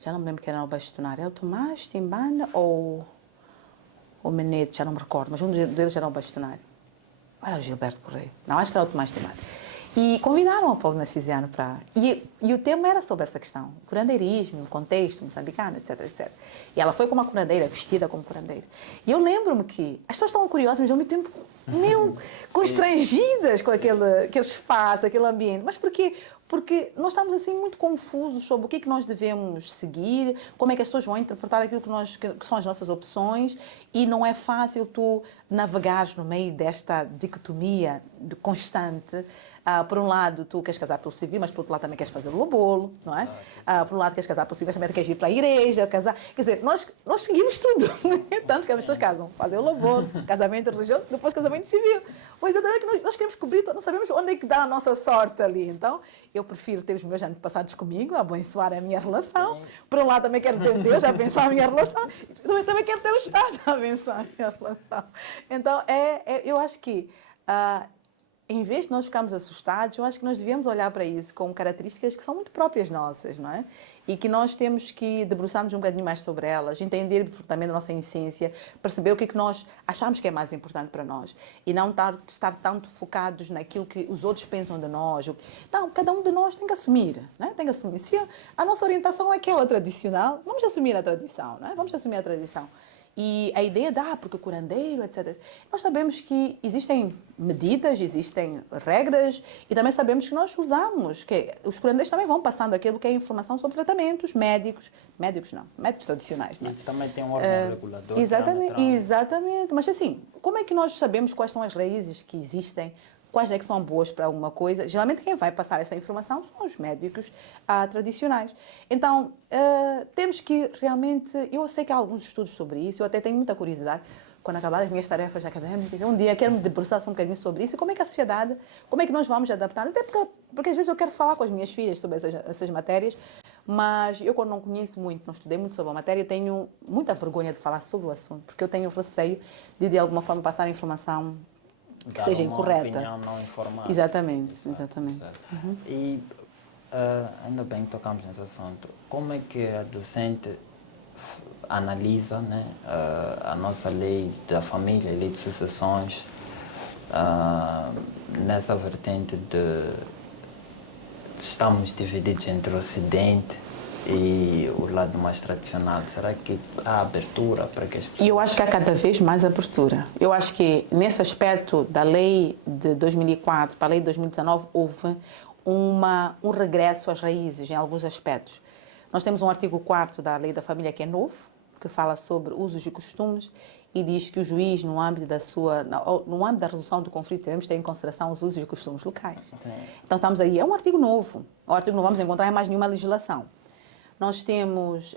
já não me lembro quem era o bastonário, era o Tomás Timbana ou o Menete, já não me recordo, mas um deles era o bastonário. Era o Gilberto Correia. Não, acho que era o Tomás Timbana. E convidaram a Paulina Chiziane para... E o tema era sobre essa questão, curandeirismo, o contexto moçambicano, etc, etc. E ela foi como uma curandeira, vestida como curandeira. E eu lembro-me que as pessoas estavam curiosas, mas ao mesmo tempo meio constrangidas com aquele espaço, aquele ambiente. Mas por quê? Porque nós estamos assim muito confusos sobre o que é que nós devemos seguir, como é que as pessoas vão interpretar aquilo que são as nossas opções, e não é fácil tu navegares no meio desta dicotomia constante. Por um lado, tu queres casar pelo civil, mas por outro lado também queres fazer o lobolo, não é? Por um lado queres casar pelo civil, mas também queres ir para a igreja, casar... Quer dizer, nós seguimos tudo. Tanto que as pessoas casam, fazem o lobolo, casamento religioso, depois casamento casamento civil. Pois é, também que nós queremos cobrir, não sabemos onde é que dá a nossa sorte ali. Então, eu prefiro ter os meus antepassados comigo, abençoar a minha relação. Sim. Por um lado, também quero ter Deus a abençoar a minha relação, também quero ter o Estado a abençoar a minha relação. Então, eu acho que, em vez de nós ficarmos assustados, eu acho que nós devemos olhar para isso com características que são muito próprias nossas, não é? E que nós temos que debruçar-nos um bocadinho mais sobre elas, entender também a nossa essência, perceber o que é que nós achamos que é mais importante para nós e não estar tanto focados naquilo que os outros pensam de nós. Não, cada um de nós tem que assumir, né? Tem que assumir. Se a nossa orientação é aquela tradicional, vamos assumir a tradição, né? Vamos assumir a tradição. E a ideia porque o curandeiro, etc. Nós sabemos que existem medidas, existem regras e também sabemos que nós usamos, que os curandeiros também vão passando aquilo que é informação sobre tratamentos médicos tradicionais. Não é? Isso também tem um órgão regulador. Exatamente. Mas assim, como é que nós sabemos quais são as raízes que existem? Quais é que são boas para alguma coisa? Geralmente quem vai passar essa informação são os médicos tradicionais. Então, temos que realmente... Eu sei que há alguns estudos sobre isso, eu até tenho muita curiosidade, quando acabar as minhas tarefas académicas, um dia quero me debruçar um bocadinho sobre isso, e como é que a sociedade, como é que nós vamos adaptar? Até porque às vezes eu quero falar com as minhas filhas sobre essas matérias, mas eu, quando não conheço muito, não estudei muito sobre a matéria, tenho muita vergonha de falar sobre o assunto, porque eu tenho receio de alguma forma, passar a informação que seja incorreta. Opinião não informada. Exatamente. Uhum. E ainda bem que tocamos nesse assunto. Como é que a docente analisa, né, a nossa lei da família, a lei de sucessões, nessa vertente de estamos divididos entre o Ocidente e o lado mais tradicional? Será que há abertura para que as pessoas... Eu acho que há cada vez mais abertura. Eu acho que nesse aspecto da lei de 2004 para a lei de 2019 houve um regresso às raízes em alguns aspectos. Nós temos um artigo 4º da lei da família que é novo, que fala sobre usos e costumes e diz que o juiz, no âmbito da resolução do conflito, devemos ter em consideração os usos e costumes locais. Sim. Então estamos aí, é um artigo novo. O artigo não vamos encontrar em mais nenhuma legislação. Nós temos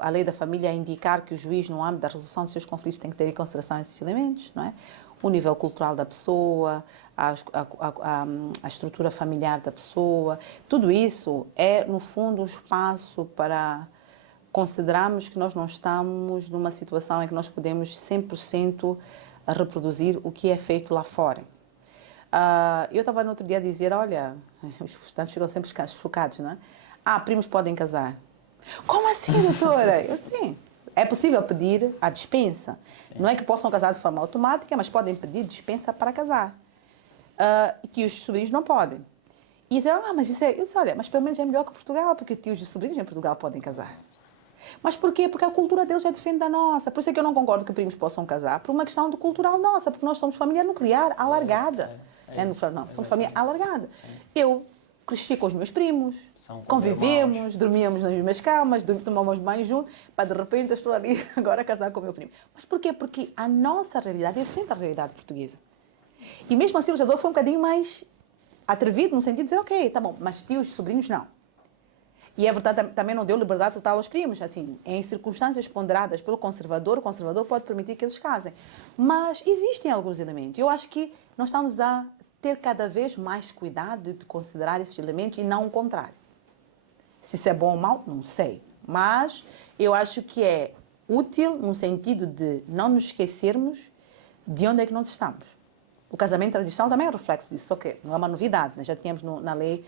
a lei da família a indicar que o juiz, no âmbito da resolução dos seus conflitos, tem que ter em consideração esses elementos, não é? O nível cultural da pessoa, a estrutura familiar da pessoa, tudo isso é, no fundo, um espaço para considerarmos que nós não estamos numa situação em que nós podemos 100% reproduzir o que é feito lá fora. Eu estava no outro dia a dizer, olha, os estudantes ficam sempre chocados, não é? Primos podem casar. Como assim, doutora? Eu disse, sim. É possível pedir a dispensa. Sim. Não é que possam casar de forma automática, mas podem pedir dispensa para casar. Que os sobrinhos não podem. E disseram, mas isso é... Eu disse, olha, mas pelo menos é melhor que Portugal, porque tios e sobrinhos em Portugal podem casar. Mas porquê? Porque a cultura deles é diferente da nossa. Por isso é que eu não concordo que primos possam casar, por uma questão de cultural nossa, porque nós somos família nuclear alargada. Somos família alargada. Sim. Eu cresci com os meus primos, convivemos, dormíamos nas mesmas camas, tomávamos banho juntos, para de repente eu estou ali agora a casar com o meu primo. Mas porquê? Porque a nossa realidade é diferente da realidade portuguesa. E mesmo assim o legislador foi um bocadinho mais atrevido, no sentido de dizer, ok, tá bom, mas tios e sobrinhos não. E é verdade, também não deu liberdade total aos primos, assim, em circunstâncias ponderadas pelo conservador, o conservador pode permitir que eles casem. Mas existem alguns elementos. Eu acho que nós estamos a ter cada vez mais cuidado de considerar esses elementos e não o contrário. Se isso é bom ou mau, não sei. Mas eu acho que é útil no sentido de não nos esquecermos de onde é que nós estamos. O casamento tradicional também é um reflexo disso, só que não é uma novidade, nós já tínhamos na lei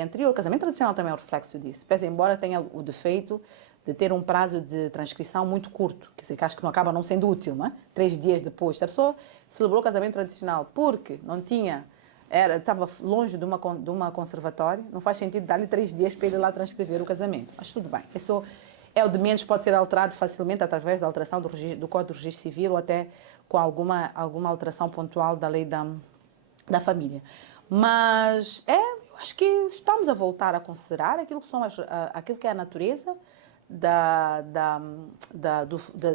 anterior, o casamento tradicional também é um reflexo disso, pese embora tenha o defeito de ter um prazo de transcrição muito curto, quer dizer, que acho que não acaba não sendo útil, não é? 3 dias depois, se a pessoa celebrou o casamento tradicional porque não tinha, estava longe de uma conservatória, não faz sentido dar-lhe 3 dias para ele lá transcrever o casamento, mas tudo bem, isso é o de menos, pode ser alterado facilmente através da alteração do Código do Registro Civil ou até com alguma alteração pontual da lei da família. Mas eu acho que estamos a voltar a considerar aquilo que é a natureza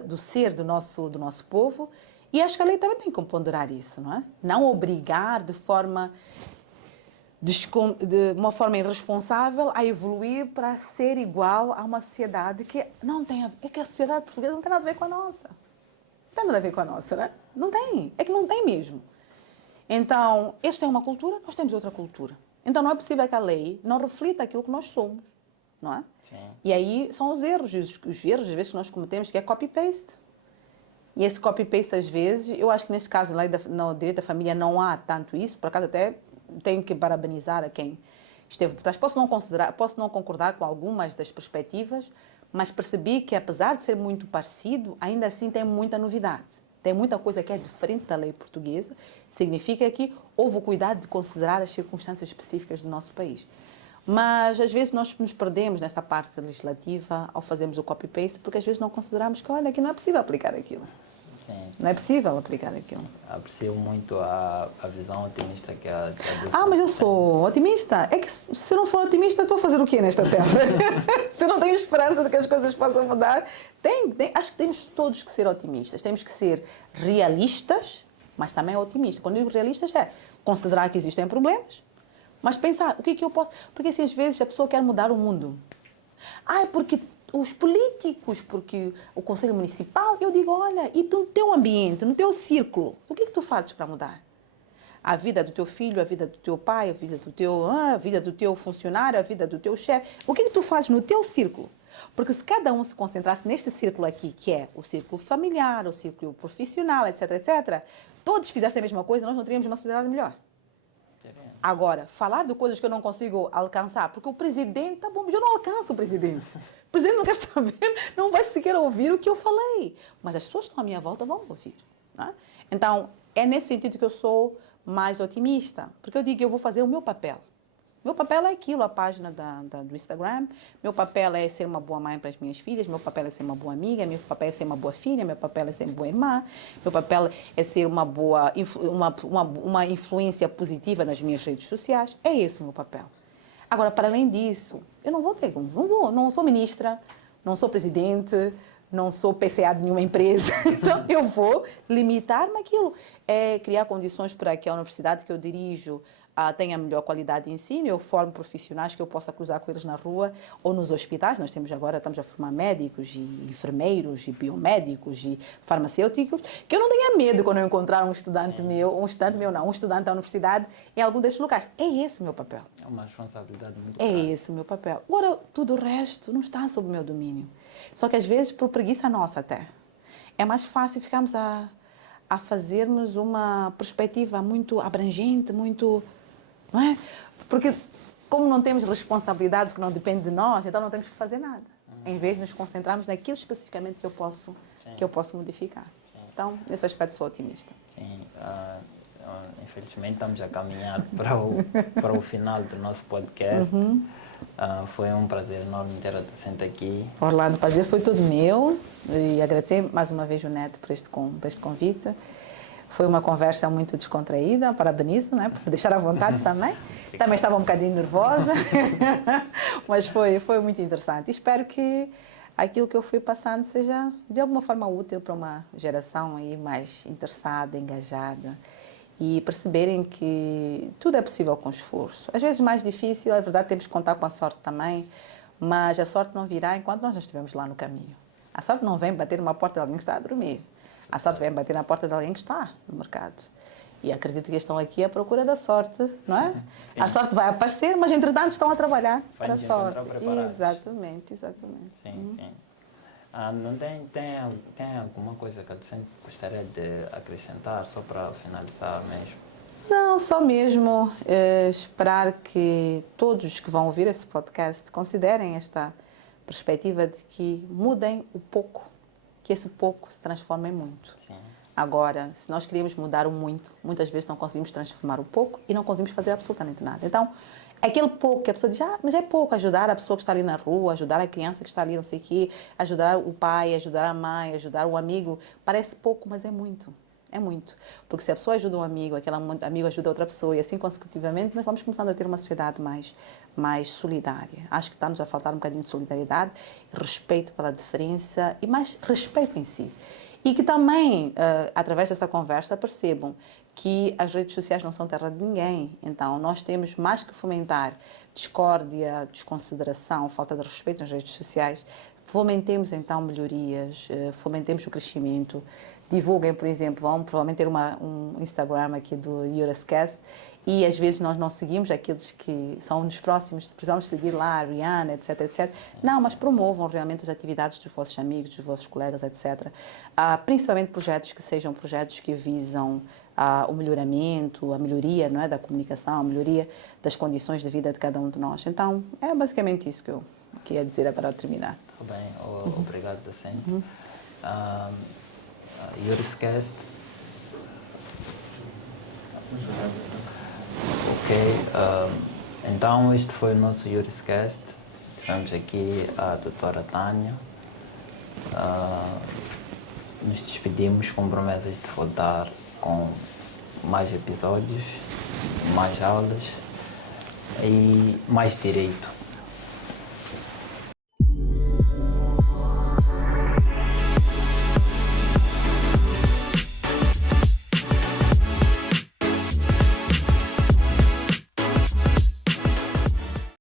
do ser do nosso povo, e acho que a lei também tem que ponderar isso, não é? Não obrigar de uma forma irresponsável a evoluir para ser igual a uma sociedade que não tem a ver, é que a sociedade portuguesa não tem nada a ver com a nossa. tem nada a ver com a nossa, né? Não tem, é que não tem mesmo. Então, esta é uma cultura, nós temos outra cultura. Então, não é possível que a lei não reflita aquilo que nós somos, não é? Sim. E aí são os erros, os erros, às vezes, que nós cometemos, que é copy-paste. E esse copy-paste, às vezes, eu acho que neste caso, no direito da família, não há tanto isso, por acaso até tenho que parabenizar a quem esteve por trás. Posso não concordar com algumas das perspectivas, mas percebi que, apesar de ser muito parecido, ainda assim tem muita novidade. Tem muita coisa que é diferente da lei portuguesa, significa que houve o cuidado de considerar as circunstâncias específicas do nosso país. Mas, às vezes, nós nos perdemos nesta parte legislativa ao fazermos o copy-paste, porque às vezes não consideramos que, olha, que não é possível aplicar aquilo. Sim. Não é possível aplicar aquilo. Aprecio muito a visão otimista que a mas eu sou otimista. É que se eu não for otimista, estou a fazer o quê nesta terra? Se eu não tenho esperança de que as coisas possam mudar, acho que temos todos que ser otimistas. Temos que ser realistas, mas também otimistas. Quando digo realistas é considerar que existem problemas, mas pensar, o que é que eu posso... Porque assim, às vezes a pessoa quer mudar o mundo. Porque os políticos, porque o Conselho Municipal, eu digo, olha, e no teu ambiente, no teu círculo, o que é que tu fazes para mudar? A vida do teu filho, a vida do teu pai, a vida do teu funcionário, a vida do teu chefe. O que é que tu fazes no teu círculo? Porque se cada um se concentrasse neste círculo aqui, que é o círculo familiar, o círculo profissional, etc, etc, todos fizessem a mesma coisa, nós não teríamos uma sociedade melhor. Agora, falar de coisas que eu não consigo alcançar, porque o presidente, tá bom, mas eu não alcanço o presidente. O presidente não quer saber, não vai sequer ouvir o que eu falei. Mas as pessoas que estão à minha volta vão ouvir. Não é? Então, é nesse sentido que eu sou mais otimista, porque eu digo que eu vou fazer o meu papel. Meu papel é aquilo, a página do Instagram. Meu papel é ser uma boa mãe para as minhas filhas. Meu papel é ser uma boa amiga. Meu papel é ser uma boa filha. Meu papel é ser uma boa irmã. Meu papel é ser uma boa uma influência positiva nas minhas redes sociais. É esse o meu papel. Agora, para além disso, eu não sou ministra, não sou presidente, não sou PCA de nenhuma empresa. Então, eu vou limitar-me àquilo. É criar condições para que a universidade que eu dirijo tenha melhor qualidade de ensino, eu formo profissionais que eu possa cruzar com eles na rua ou nos hospitais. Nós estamos a formar médicos e enfermeiros e biomédicos e farmacêuticos, que eu não tenha medo quando eu encontrar um estudante da universidade em algum desses locais. É esse o meu papel. É uma responsabilidade muito grande. grande. É esse o meu papel. Agora, tudo o resto não está sob o meu domínio. Só que às vezes, por preguiça nossa até, é mais fácil ficarmos a fazermos uma perspectiva muito abrangente, muito... Não é? Porque como não temos responsabilidade, porque não depende de nós, então não temos que fazer nada. Em vez de nos concentrarmos naquilo especificamente que eu posso modificar. Sim. Então, nesse aspecto sou otimista. Sim. Infelizmente estamos a caminhar para o final do nosso podcast. Foi um prazer enorme ter a docente aqui. Orlando, o prazer foi todo meu e agradecer mais uma vez o Neto por este convite. Foi uma conversa muito descontraída, parabenizo, né, por me deixar à vontade também. Também estava um bocadinho nervosa, mas foi muito interessante. Espero que aquilo que eu fui passando seja de alguma forma útil para uma geração aí mais interessada, engajada e perceberem que tudo é possível com esforço. Às vezes mais difícil, é verdade, temos que contar com a sorte também, mas a sorte não virá enquanto nós não estivermos lá no caminho. A sorte não vem bater numa porta de alguém que está a dormir. A sorte vem bater na porta de alguém que está no mercado. E acredito que estão aqui à procura da sorte, não é? Sim. A sorte vai aparecer, mas entretanto estão a trabalhar para a sorte. Exatamente. Sim, sim. Não tem alguma coisa que a docente gostaria de acrescentar, só para finalizar mesmo? Não, só mesmo esperar que todos que vão ouvir esse podcast considerem esta perspectiva de que mudem o pouco, que esse pouco se transforma em muito. Sim. Agora, se nós queríamos mudar o muito, muitas vezes não conseguimos transformar o pouco e não conseguimos fazer absolutamente nada. Então, aquele pouco que a pessoa diz, mas é pouco, ajudar a pessoa que está ali na rua, ajudar a criança que está ali, não sei o quê, ajudar o pai, ajudar a mãe, ajudar o amigo, parece pouco, mas é muito. É muito. Porque se a pessoa ajuda um amigo, aquele amigo ajuda outra pessoa e assim consecutivamente, nós vamos começando a ter uma sociedade mais solidária. Acho que está-nos a faltar um bocadinho de solidariedade, respeito pela diferença e mais respeito em si. E que também, através dessa conversa, percebam que as redes sociais não são terra de ninguém. Então, nós temos mais que fomentar discórdia, desconsideração, falta de respeito nas redes sociais. Fomentemos, então, melhorias, fomentemos o crescimento, divulguem, por exemplo, vão provavelmente ter um Instagram aqui do Euroscast e às vezes nós não seguimos aqueles que são nos próximos, precisamos seguir lá, a Rihanna, etc, etc. Não, mas promovam realmente as atividades dos vossos amigos, dos vossos colegas, etc. Principalmente projetos que sejam projetos que visam o melhoramento, a melhoria, não é, da comunicação, a melhoria das condições de vida de cada um de nós. Então, é basicamente isso que eu queria dizer para terminar. Tá bem, obrigado, docente. Euroscast. Ok, então este foi o nosso Euroscast. Tivemos aqui a doutora Tânia. Nos despedimos com promessas de voltar com mais episódios, mais aulas e mais direito.